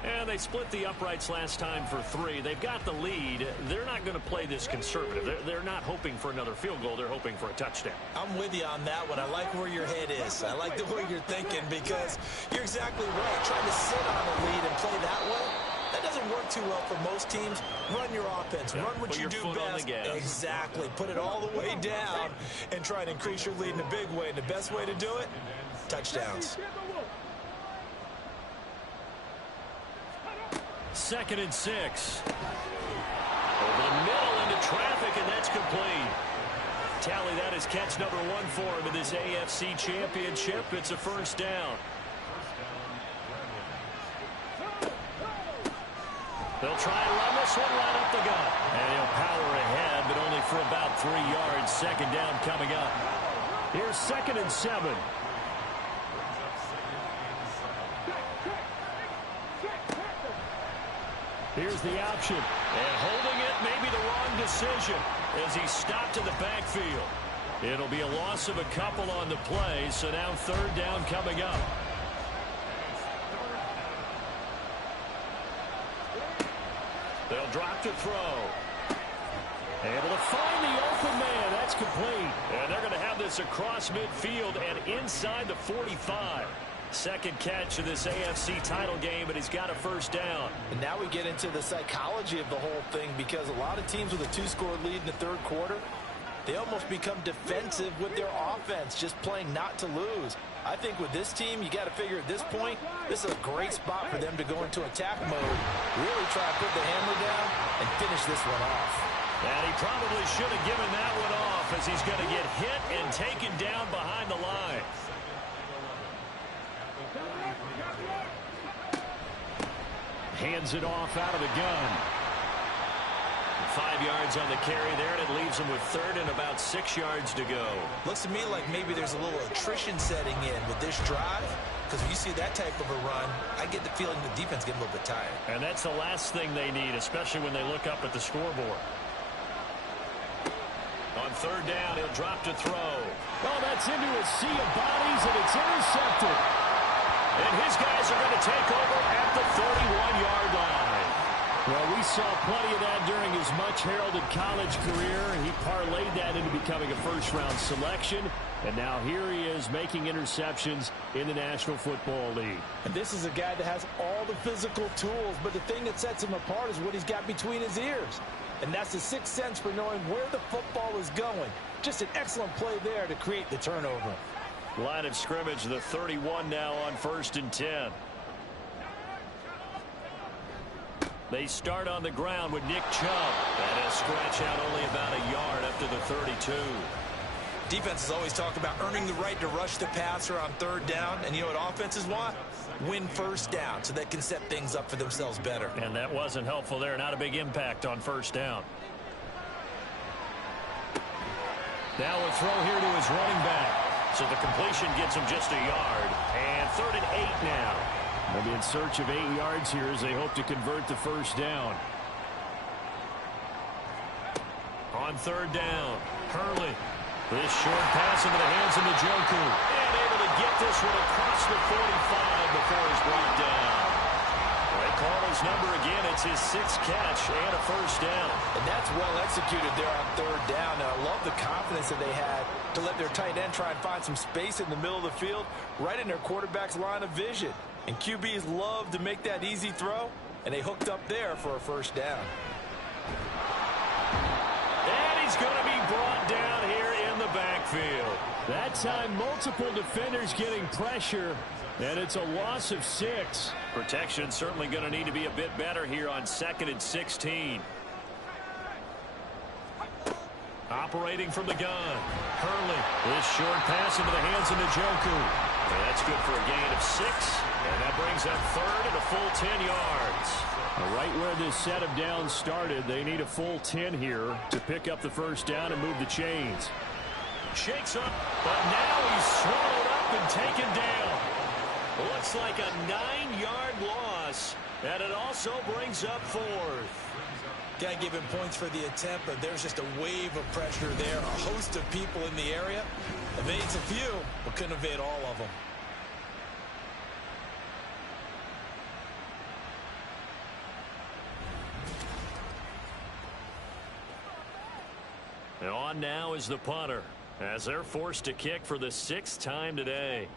And they split the uprights last time for 3. They've got the lead. They're not going to play this conservative. They're not hoping for another field goal. They're hoping for a touchdown. I'm with you on that one. I like where your head is. I like the way you're thinking because you're exactly right. Trying to sit on a lead and play that way, that doesn't work too well for most teams. Run your offense. Run what you do best. Exactly. Put it all the way down and try to increase your lead in a big way. And the best way to do it, touchdowns. 2nd and 6. Over the middle into traffic, and that's complete. Tally that is catch number 1 for him in this AFC Championship. It's a 1st down. They'll try and run this one right up the gut. And he'll power ahead, but only for about 3 yards. 2nd down coming up. Here's 2nd and 7. Here's the option. And holding it may be the wrong decision as he stopped in the backfield. It'll be a loss of a couple on the play, so now 3rd down coming up. They'll drop to throw. Able to find the open man. That's complete. And they're going to have this across midfield and inside the 45. Second catch of this AFC title game, but he's got a first down. And now we get into the psychology of the whole thing, because a lot of teams with a 2-score lead in the third quarter, they almost become defensive with their offense, just playing not to lose. I think with this team, you got to figure at this point, this is a great spot for them to go into attack mode, really try to put the hammer down and finish this one off. And he probably should have given that one off, as he's going to get hit and taken down behind the line. Hands it off out of the gun. 5 yards on the carry there, and it leaves him with third and about 6 yards to go. Looks to me like maybe there's a little attrition setting in with this drive, because if you see that type of a run, I get the feeling the defense getting a little bit tired. And that's the last thing they need, especially when they look up at the scoreboard. On third down, he'll drop to throw. Oh, that's into a sea of bodies, and it's intercepted. And his guys are going to take over at the 31-yard line. Well, we saw plenty of that during his much-heralded college career. He parlayed that into becoming a first-round selection, and now here he is making interceptions in the National Football League. And this is a guy that has all the physical tools, but the thing that sets him apart is what he's got between his ears. And that's the sixth sense for knowing where the football is going. Just an excellent play there to create the turnover. Line of scrimmage, the 31 now on 1st and 10. They start on the ground with Nick Chubb. That is scratch out only about a yard up to the 32. Defenses always talk about earning the right to rush the passer on third down. And you know what offenses want? Win first down so they can set things up for themselves better. And that wasn't helpful there. Not a big impact on first down. Now a throw here to his running back. So the completion gets him just a yard. And 3rd and 8 now. They'll be in search of 8 yards here as they hope to convert the first down. On third down, Hurley. This short pass into the hands of Njoku. And able to get this one across the 45 before he's brought down. They call his number again. It's his 6th catch and a first down. And that's well executed there on third down. And I love the confidence that they had to let their tight end try and find some space in the middle of the field, right in their quarterback's line of vision. And QBs love to make that easy throw, and they hooked up there for a first down. And he's going to be brought down here in the backfield. That time, multiple defenders getting pressure, and it's a loss of 6. Protection certainly going to need to be a bit better here on 2nd and 16. Operating from the gun, Hurley. This short pass into the hands of Njoku. And that's good for a gain of 6. And that brings up 3rd and a full 10 yards. Right where this set of downs started, they need a full 10 here to pick up the first down and move the chains. Shakes up, but now he's swallowed up and taken down. Looks like a 9-yard loss, and it also brings up 4th. Can't give him points for the attempt, but there's just a wave of pressure there. A host of people in the area. Evades a few, but couldn't evade all of them. And on now is the punter, as they're forced to kick for the 6th time today.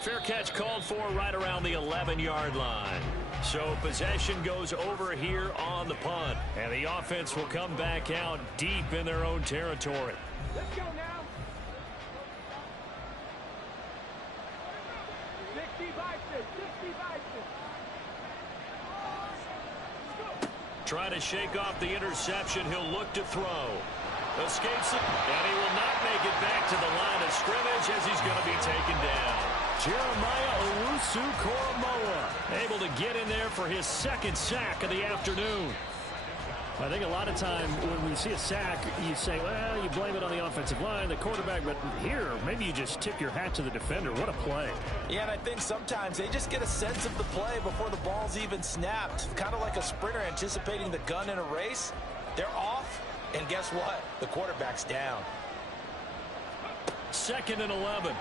Fair catch called for right around the 11-yard line. So possession goes over here on the punt. And the offense will come back out deep in their own territory. Let's go now. 60 Bison. Trying to shake off the interception. He'll look to throw. Escapes it, and he will not make it back to the line of scrimmage as he's going to be taken down. Jeremiah Owusu-Koramoah able to get in there for his 2nd sack of the afternoon. I think a lot of time when we see a sack, you say, well, you blame it on the offensive line, the quarterback, but here, maybe you just tip your hat to the defender. What a play. Yeah, and I think sometimes they just get a sense of the play before the ball's even snapped. Kind of like a sprinter anticipating the gun in a race. They're off, and guess what? The quarterback's down. 2nd and 11.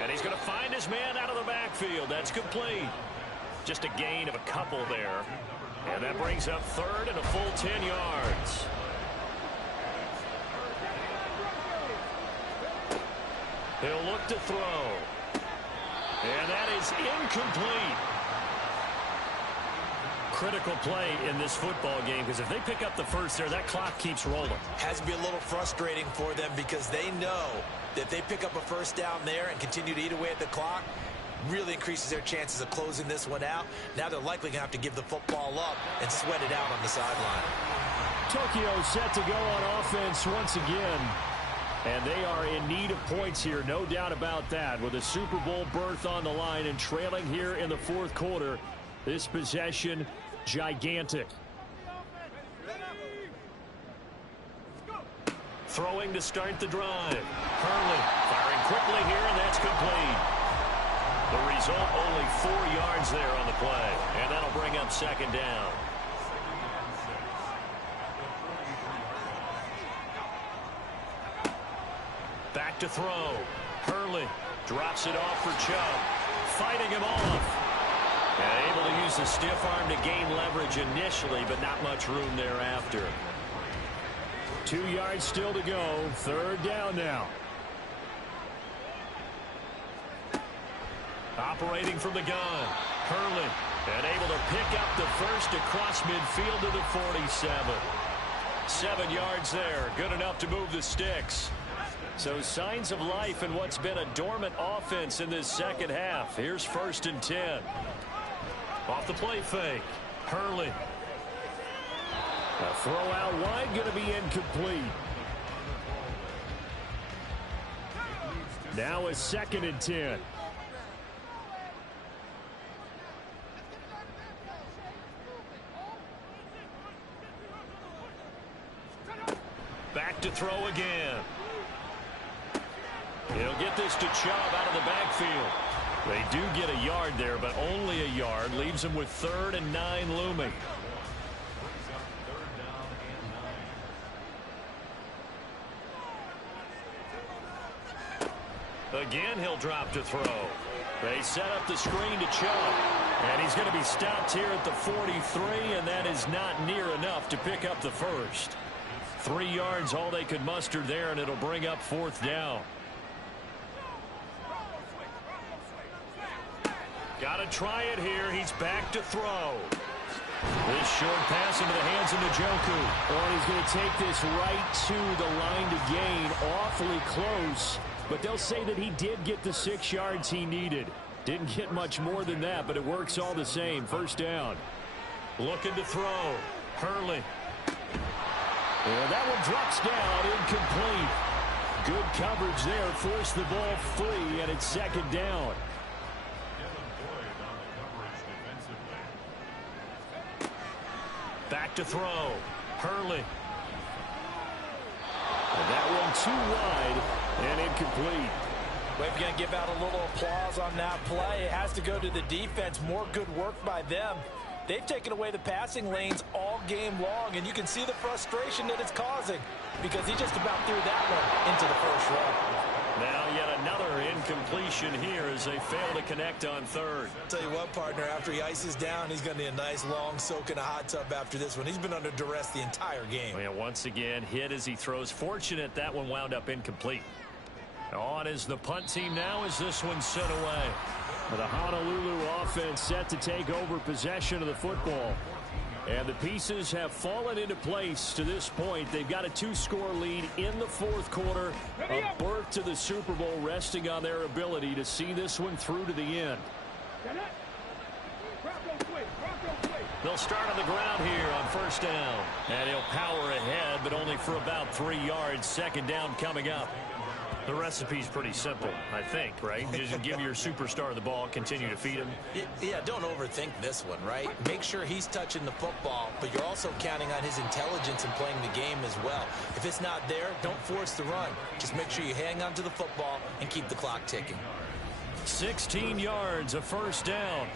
And he's going to find his man out of the backfield. That's complete. Just a gain of a couple there. And that brings up third and a full 10 yards. He'll look to throw. And that is incomplete. Critical play in this football game, because if they pick up the first there, that clock keeps rolling. Has to be a little frustrating for them because they know that if they pick up a first down there and continue to eat away at the clock, really increases their chances of closing this one out. Now they're likely going to have to give the football up and sweat it out on the sideline. Tokyo set to go on offense once again. And they are in need of points here, no doubt about that. With a Super Bowl berth on the line and trailing here in the fourth quarter, this possession, gigantic. Throwing to start the drive. Hurley firing quickly here, and that's complete. The result, only 4 yards there on the play. And that'll bring up second down. Back to throw. Hurley drops it off for Chubb. Fighting him off. And able to use the stiff arm to gain leverage initially, but not much room thereafter. 2 yards still to go. Third down now. Operating from the gun. Hurley. And able to pick up the first across midfield to the 47. 7 yards there. Good enough to move the sticks. So signs of life in what's been a dormant offense in this second half. Here's first and 10. Off the play fake. Hurley. A throw out wide, going to be incomplete. Now a second and 10. Back to throw again. He'll get this to Chubb out of the backfield. They do get a yard there, but only a yard. Leaves them with 3rd and 9 looming. Again, he'll drop to throw. They set up the screen to Chubb. And he's going to be stopped here at the 43, and that is not near enough to pick up the first. 3 yards, all they could muster there, and it'll bring up 4th down. Got to try it here. He's back to throw. This short pass into the hands of Njoku. Oh, and he's going to take this right to the line to gain. Awfully close. But they'll say that he did get the 6 yards he needed. Didn't get much more than that, but it works all the same. First down. Looking to throw. Hurley. And that one drops down, incomplete. Good coverage there. Forced the ball free, and it's second down. Back to throw. Hurley. And that one too wide and incomplete. Well, if you're going to give out a little applause on that play, it has to go to the defense. More good work by them. They've taken away the passing lanes all game long, and you can see the frustration that it's causing because he just about threw that one into the first row. Now yet another incompletion here as they fail to connect on third. Tell you what, partner, after he ices down, he's going to need a nice long soak in a hot tub after this one. He's been under duress the entire game. And once again, hit as he throws. Fortunate that one wound up incomplete. On is the punt team now as this one's set away. The Honolulu offense set to take over possession of the football. And the pieces have fallen into place to this point. They've got a 2-score lead in the fourth quarter. A berth to the Super Bowl resting on their ability to see this one through to the end. They'll start on the ground here on first down. And he'll power ahead, but only for about 3 yards. Second down coming up. The recipe's pretty simple, I think, right? Just give your superstar the ball, continue to feed him. Yeah, don't overthink this one, right? Make sure he's touching the football, but you're also counting on his intelligence in playing the game as well. If it's not there, don't force the run. Just make sure you hang on to the football and keep the clock ticking. 16 yards, a first down.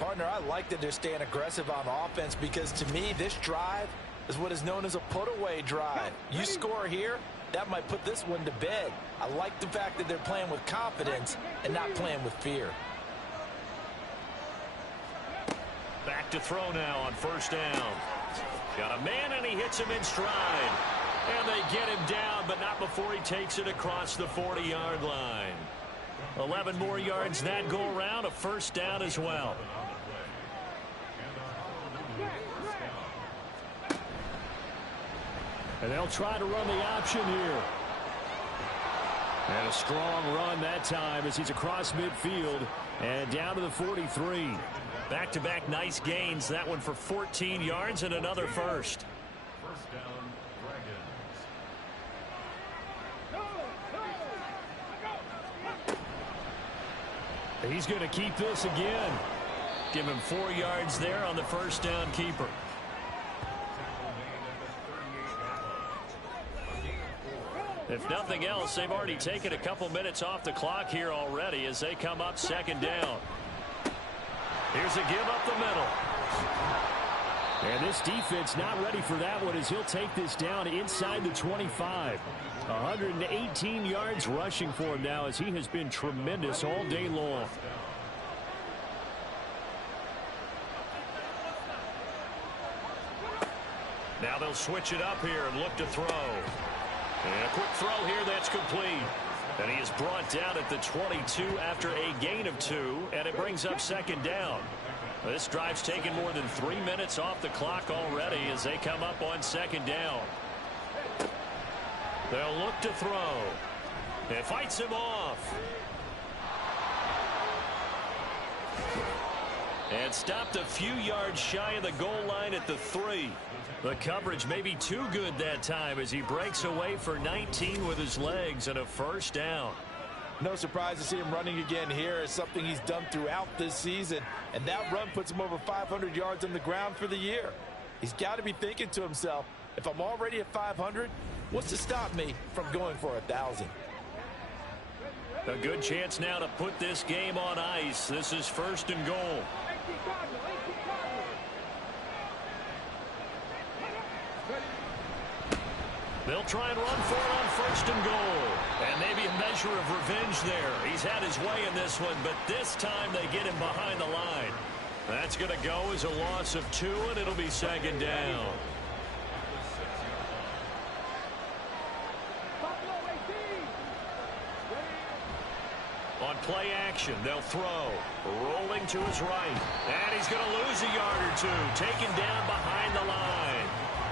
Partner, I like that they're staying aggressive on offense because to me, this drive is what is known as a put-away drive. You score here, that might put this one to bed. I like the fact that they're playing with confidence and not playing with fear. Back to throw now on first down. Got a man, and he hits him in stride. And they get him down, but not before he takes it across the 40-yard line. 11 more yards that go around, a first down as well. And they'll try to run the option here. And a strong run that time as he's across midfield and down to the 43. Back-to-back nice gains. That one for 14 yards and another first. First down, Dragons. He's going to keep this again. Give him 4 yards there on the first down keeper. If nothing else, they've already taken a couple minutes off the clock here already as they come up second down. Here's a give up the middle. And this defense not ready for that one as he'll take this down inside the 25. 118 yards rushing for him now as he has been tremendous all day long. Now they'll switch it up here and look to throw. And a quick throw here that's complete. And he is brought down at the 22 after a gain of 2, and it brings up second down. This drive's taken more than 3 minutes off the clock already as they come up on second down. They'll look to throw. It fights him off. And stopped a few yards shy of the goal line at the 3. The coverage may be too good that time as he breaks away for 19 with his legs and a first down. No surprise to see him running again here. It's something he's done throughout this season. And that run puts him over 500 yards on the ground for the year. He's got to be thinking to himself, if I'm already at 500, what's to stop me from going for 1,000? A good chance now to put this game on ice. This is first and goal. They'll try and run for it on first and goal. And maybe a measure of revenge there. He's had his way in this one, but this time they get him behind the line. That's going to go as a loss of 2, and it'll be second down. On play action, they'll throw. Rolling to his right. And he's going to lose a yard or 2. Taken down behind the line.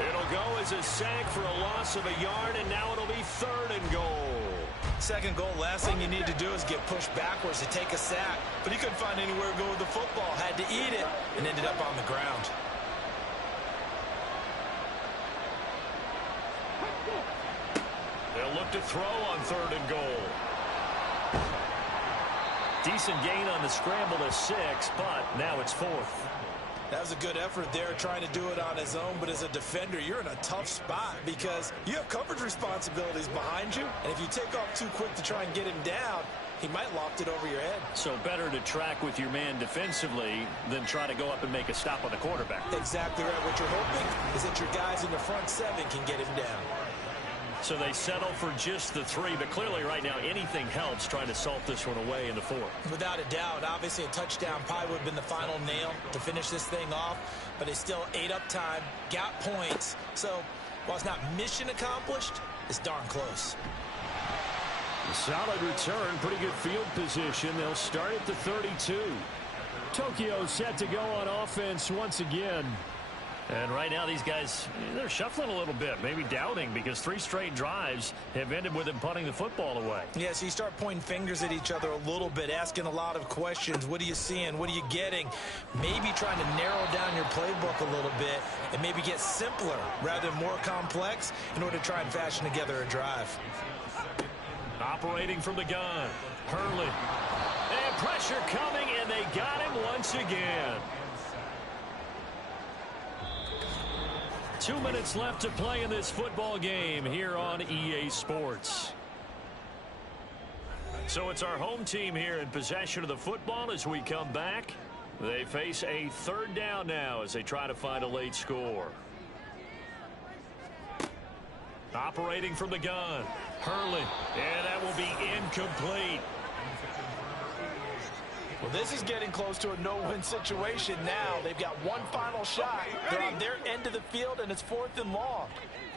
It'll go as a sack for a loss of a yard, and now it'll be third and goal. Second goal, last thing you need to do is get pushed backwards to take a sack. But he couldn't find anywhere to go with the football. Had to eat it and ended up on the ground. They'll look to throw on third and goal. Decent gain on the scramble to 6, but now it's 4th. That was a good effort there trying to do it on his own, but as a defender, you're in a tough spot because you have coverage responsibilities behind you, and if you take off too quick to try and get him down, he might loft it over your head. So better to track with your man defensively than try to go up and make a stop on the quarterback. Exactly right. What you're hoping is that your guys in the front 7 can get him down. So they settle for just the 3, but clearly right now anything helps trying to salt this one away in the 4th. Without a doubt, obviously a touchdown probably would have been the final nail to finish this thing off, but they still ate up time, got points. So while it's not mission accomplished, it's darn close. A solid return, pretty good field position. They'll start at the 32. Tokyo set to go on offense once again. And right now these guys, they're shuffling a little bit, maybe doubting because 3 straight drives have ended with them punting the football away. Yeah, so you start pointing fingers at each other a little bit, asking a lot of questions. What are you seeing? What are you getting? Maybe trying to narrow down your playbook a little bit and maybe get simpler rather than more complex in order to try and fashion together a drive. Operating from the gun, Hurley. And pressure coming, and they got him once again. 2 minutes left to play in this football game here on EA Sports. So it's our home team here in possession of the football as we come back. They face a third down now as they try to find a late score. Operating from the gun, Hurley. And that will be incomplete. Well, this is getting close to a no-win situation now. They've got one final shot. They're on their end of the field, and it's 4th and long.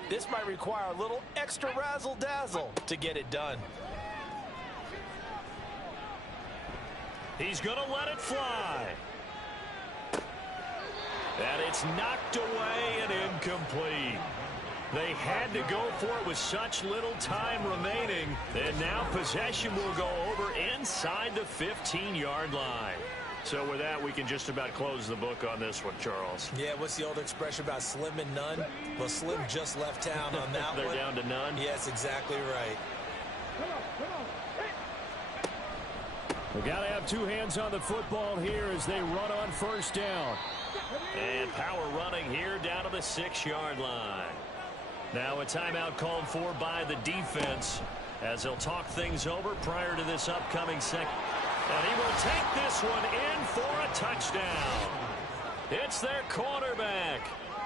This might require a little extra razzle-dazzle to get it done. He's going to let it fly. And it's knocked away and incomplete. They had to go for it with such little time remaining. And now possession will go over inside the 15-yard line. So with that, we can just about close the book on this one, Charles. Yeah, what's the old expression about slim and none? Well, Slim just left town on that They're one. down to none? Yes, exactly right. We got to have two hands on the football here as they run on first down. And power running here down to the 6-yard line. Now a timeout called for by the defense as they'll talk things over prior to this upcoming second. And he will take this one in for a touchdown. It's their quarterback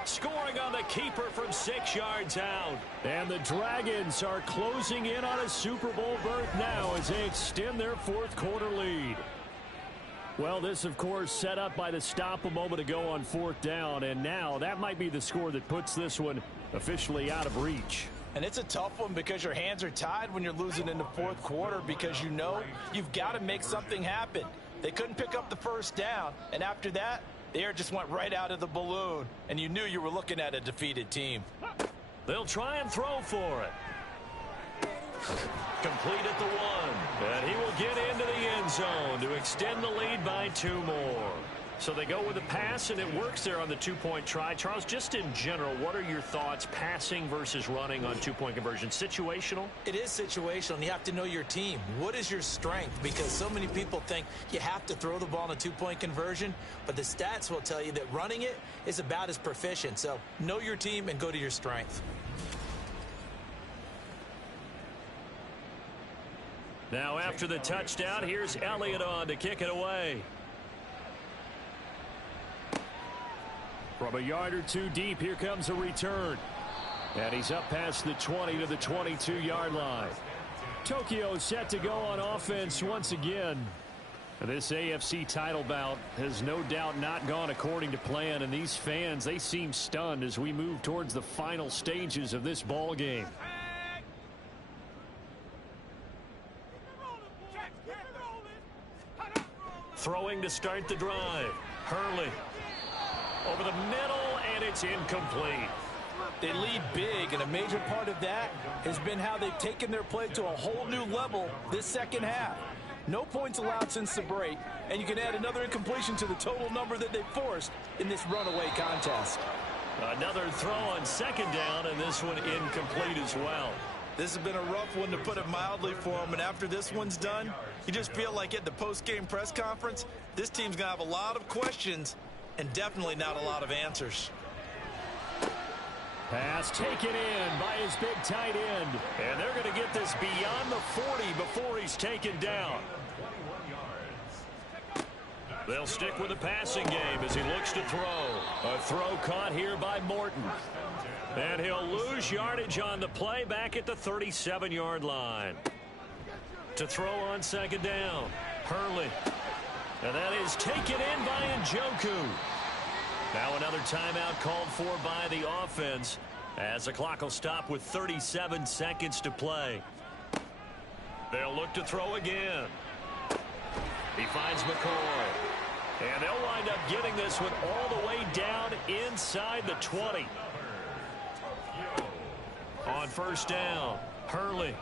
scoring on the keeper from 6 yards out. And the Dragons are closing in on a Super Bowl berth now as they extend their 4th quarter lead. Well, this, of course, set up by the stop a moment ago on 4th down, and now that might be the score that puts this one officially out of reach. And it's a tough one because your hands are tied when you're losing in the 4th quarter because you know you've got to make something happen. They couldn't pick up the first down, and after that, the air just went right out of the balloon, and you knew you were looking at a defeated team. They'll try and throw for it. Complete at the 1, and he will get into the end zone to extend the lead by 2 more. So they go with a pass, and it works there on the 2-point try. Charles, just in general, what are your thoughts passing versus running on 2-point conversion? Situational? It is situational, and you have to know your team. What is your strength? Because so many people think you have to throw the ball in a 2-point conversion, but the stats will tell you that running it is about as proficient. So know your team and go to your strength. Now after the touchdown, here's Elliott on to kick it away. From a yard or two deep, here comes a return. And he's up past the 20 to the 22-yard line. Tokyo set to go on offense once again. This AFC title bout has no doubt not gone according to plan, and these fans, they seem stunned as we move towards the final stages of this ball game. Throwing to start the drive. Hurley over the middle, and it's incomplete. They lead big, and a major part of that has been how they've taken their play to a whole new level this second half. No points allowed since the break, and you can add another incompletion to the total number that they forced in this runaway contest. Another throw on second down, and this one incomplete as well. This has been a rough one, to put it mildly, for them, and after this one's done, you just feel like at the post-game press conference, this team's going to have a lot of questions and definitely not a lot of answers. Pass taken in by his big tight end. And they're going to get this beyond the 40 before he's taken down. They'll stick with the passing game as he looks to throw. A throw caught here by Morton. And he'll lose yardage on the play back at the 37-yard line. To throw on second down, Hurley. And that is taken in by Njoku. Now another timeout called for by the offense as the clock will stop with 37 seconds to play. They'll look to throw again. He finds McCoy. And they'll wind up getting this one all the way down inside the 20. On first down, Hurley.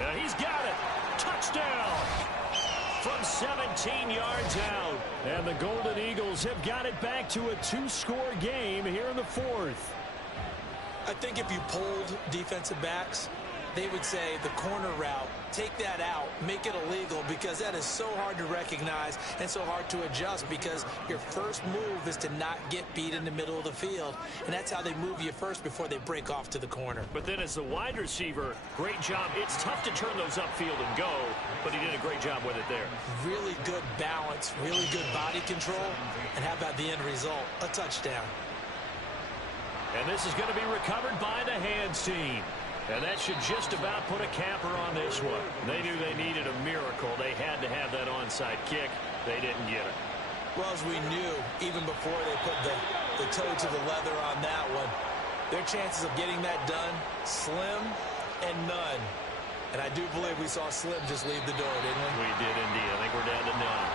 And he's got it. Touchdown. From 17 yards out. And the Golden Eagles have got it back to a 2-score game here in the 4th. I think if you polled defensive backs, they would say the corner route, take that out, make it illegal, because that is so hard to recognize and so hard to adjust, because your first move is to not get beat in the middle of the field, and that's how they move you first before they break off to the corner. But then as the wide receiver, great job. It's tough to turn those upfield and go, but he did a great job with it there. Really good balance, really good body control, and how about the end result? A touchdown. And this is going to be recovered by the hands team. And that should just about put a capper on this one. They knew they needed a miracle. They had to have that onside onside kick. They didn't get it. Well, as we knew, even before they put the toe to the leather on that one, their chances of getting that done, slim and none. And I do believe we saw Slim just leave the door, didn't we? We did indeed. I think we're down to none.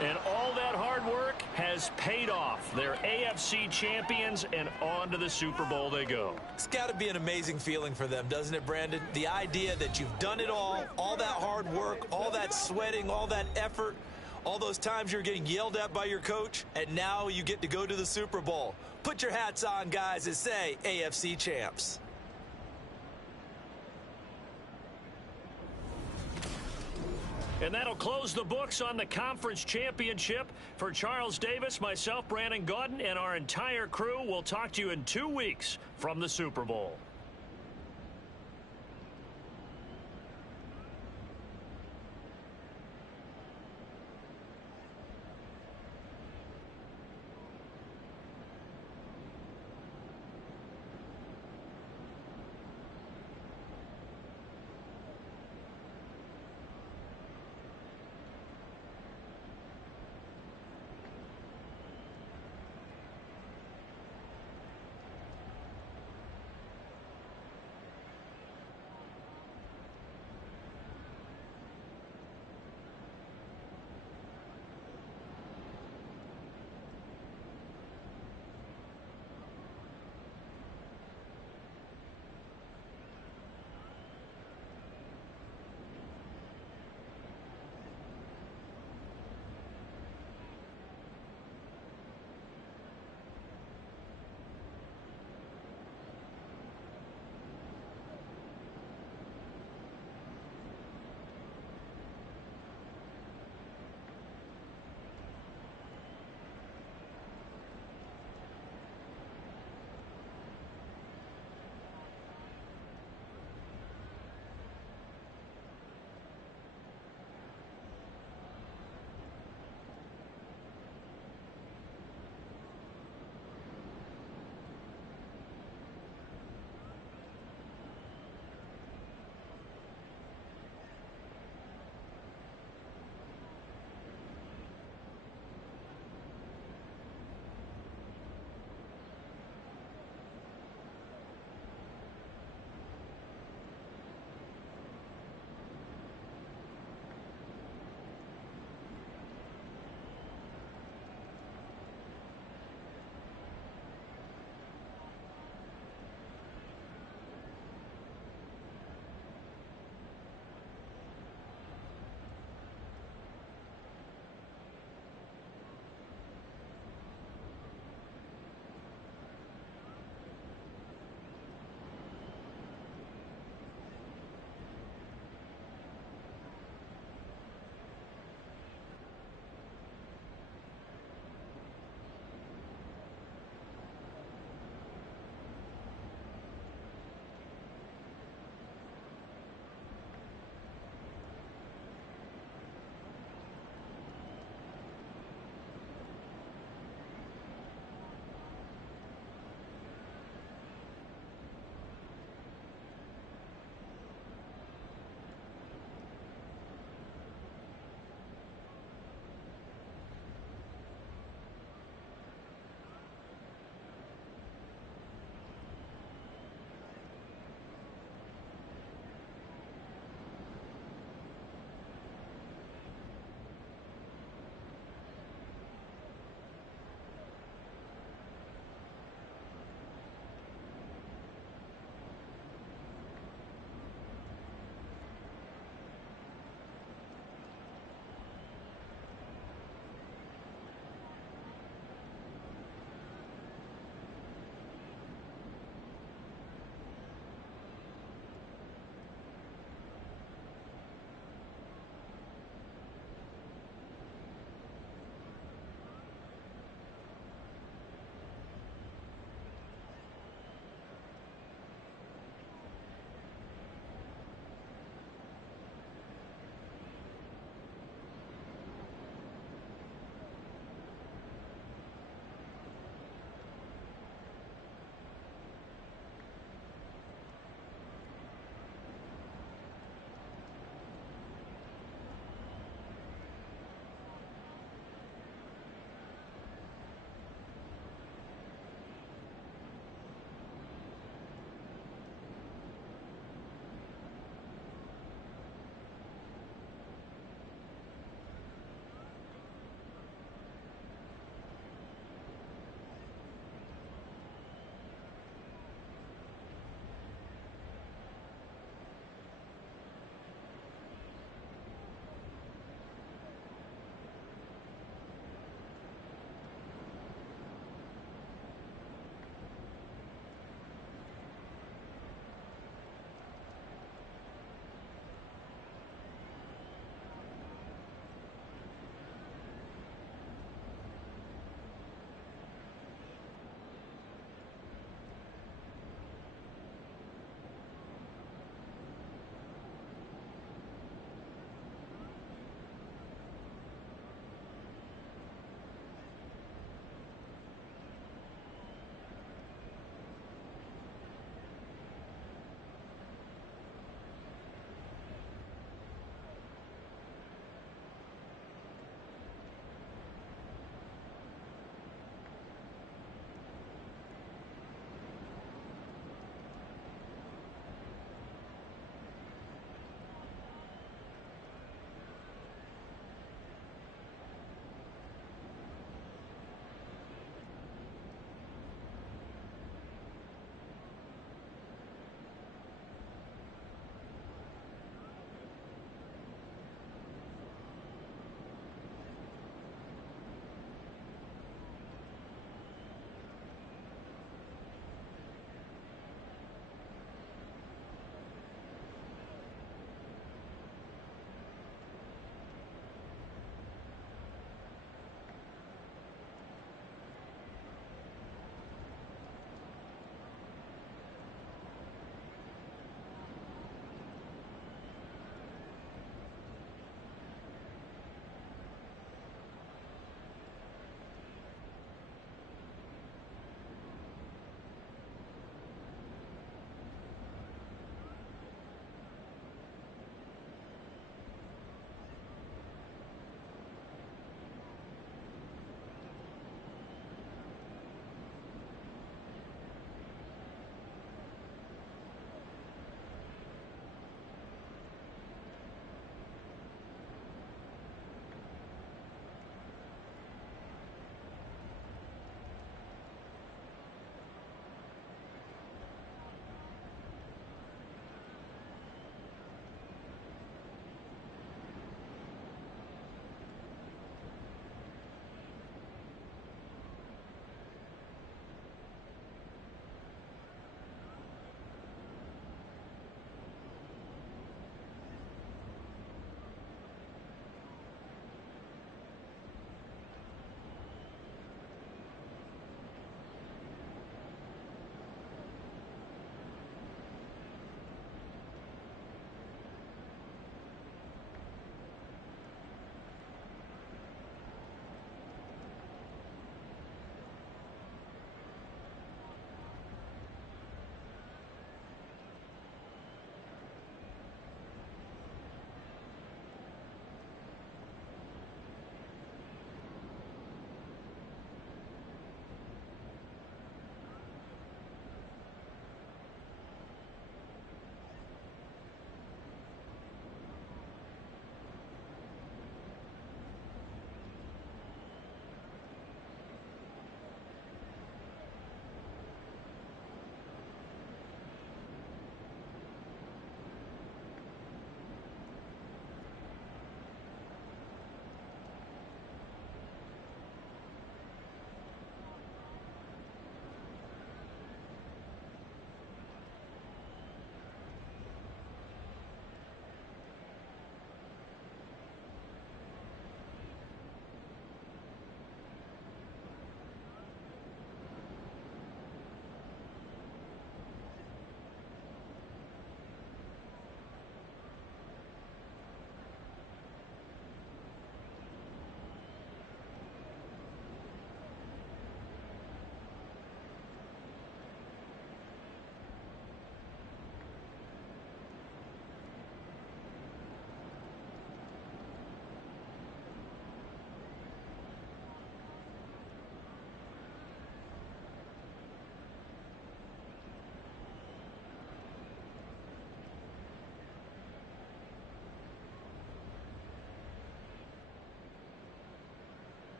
And all that hard work has paid off. They're AFC champions, and on to the Super Bowl they go. It's got to be an amazing feeling for them, doesn't it, Brandon? The idea that you've done it all that hard work, all that sweating, all that effort, all those times you're getting yelled at by your coach, and now you get to go to the Super Bowl. Put your hats on, guys, and say AFC champs. And that'll close the books on the conference championship. For Charles Davis, myself, Brandon Gaudin, and our entire crew, we'll talk to you in 2 weeks from the Super Bowl.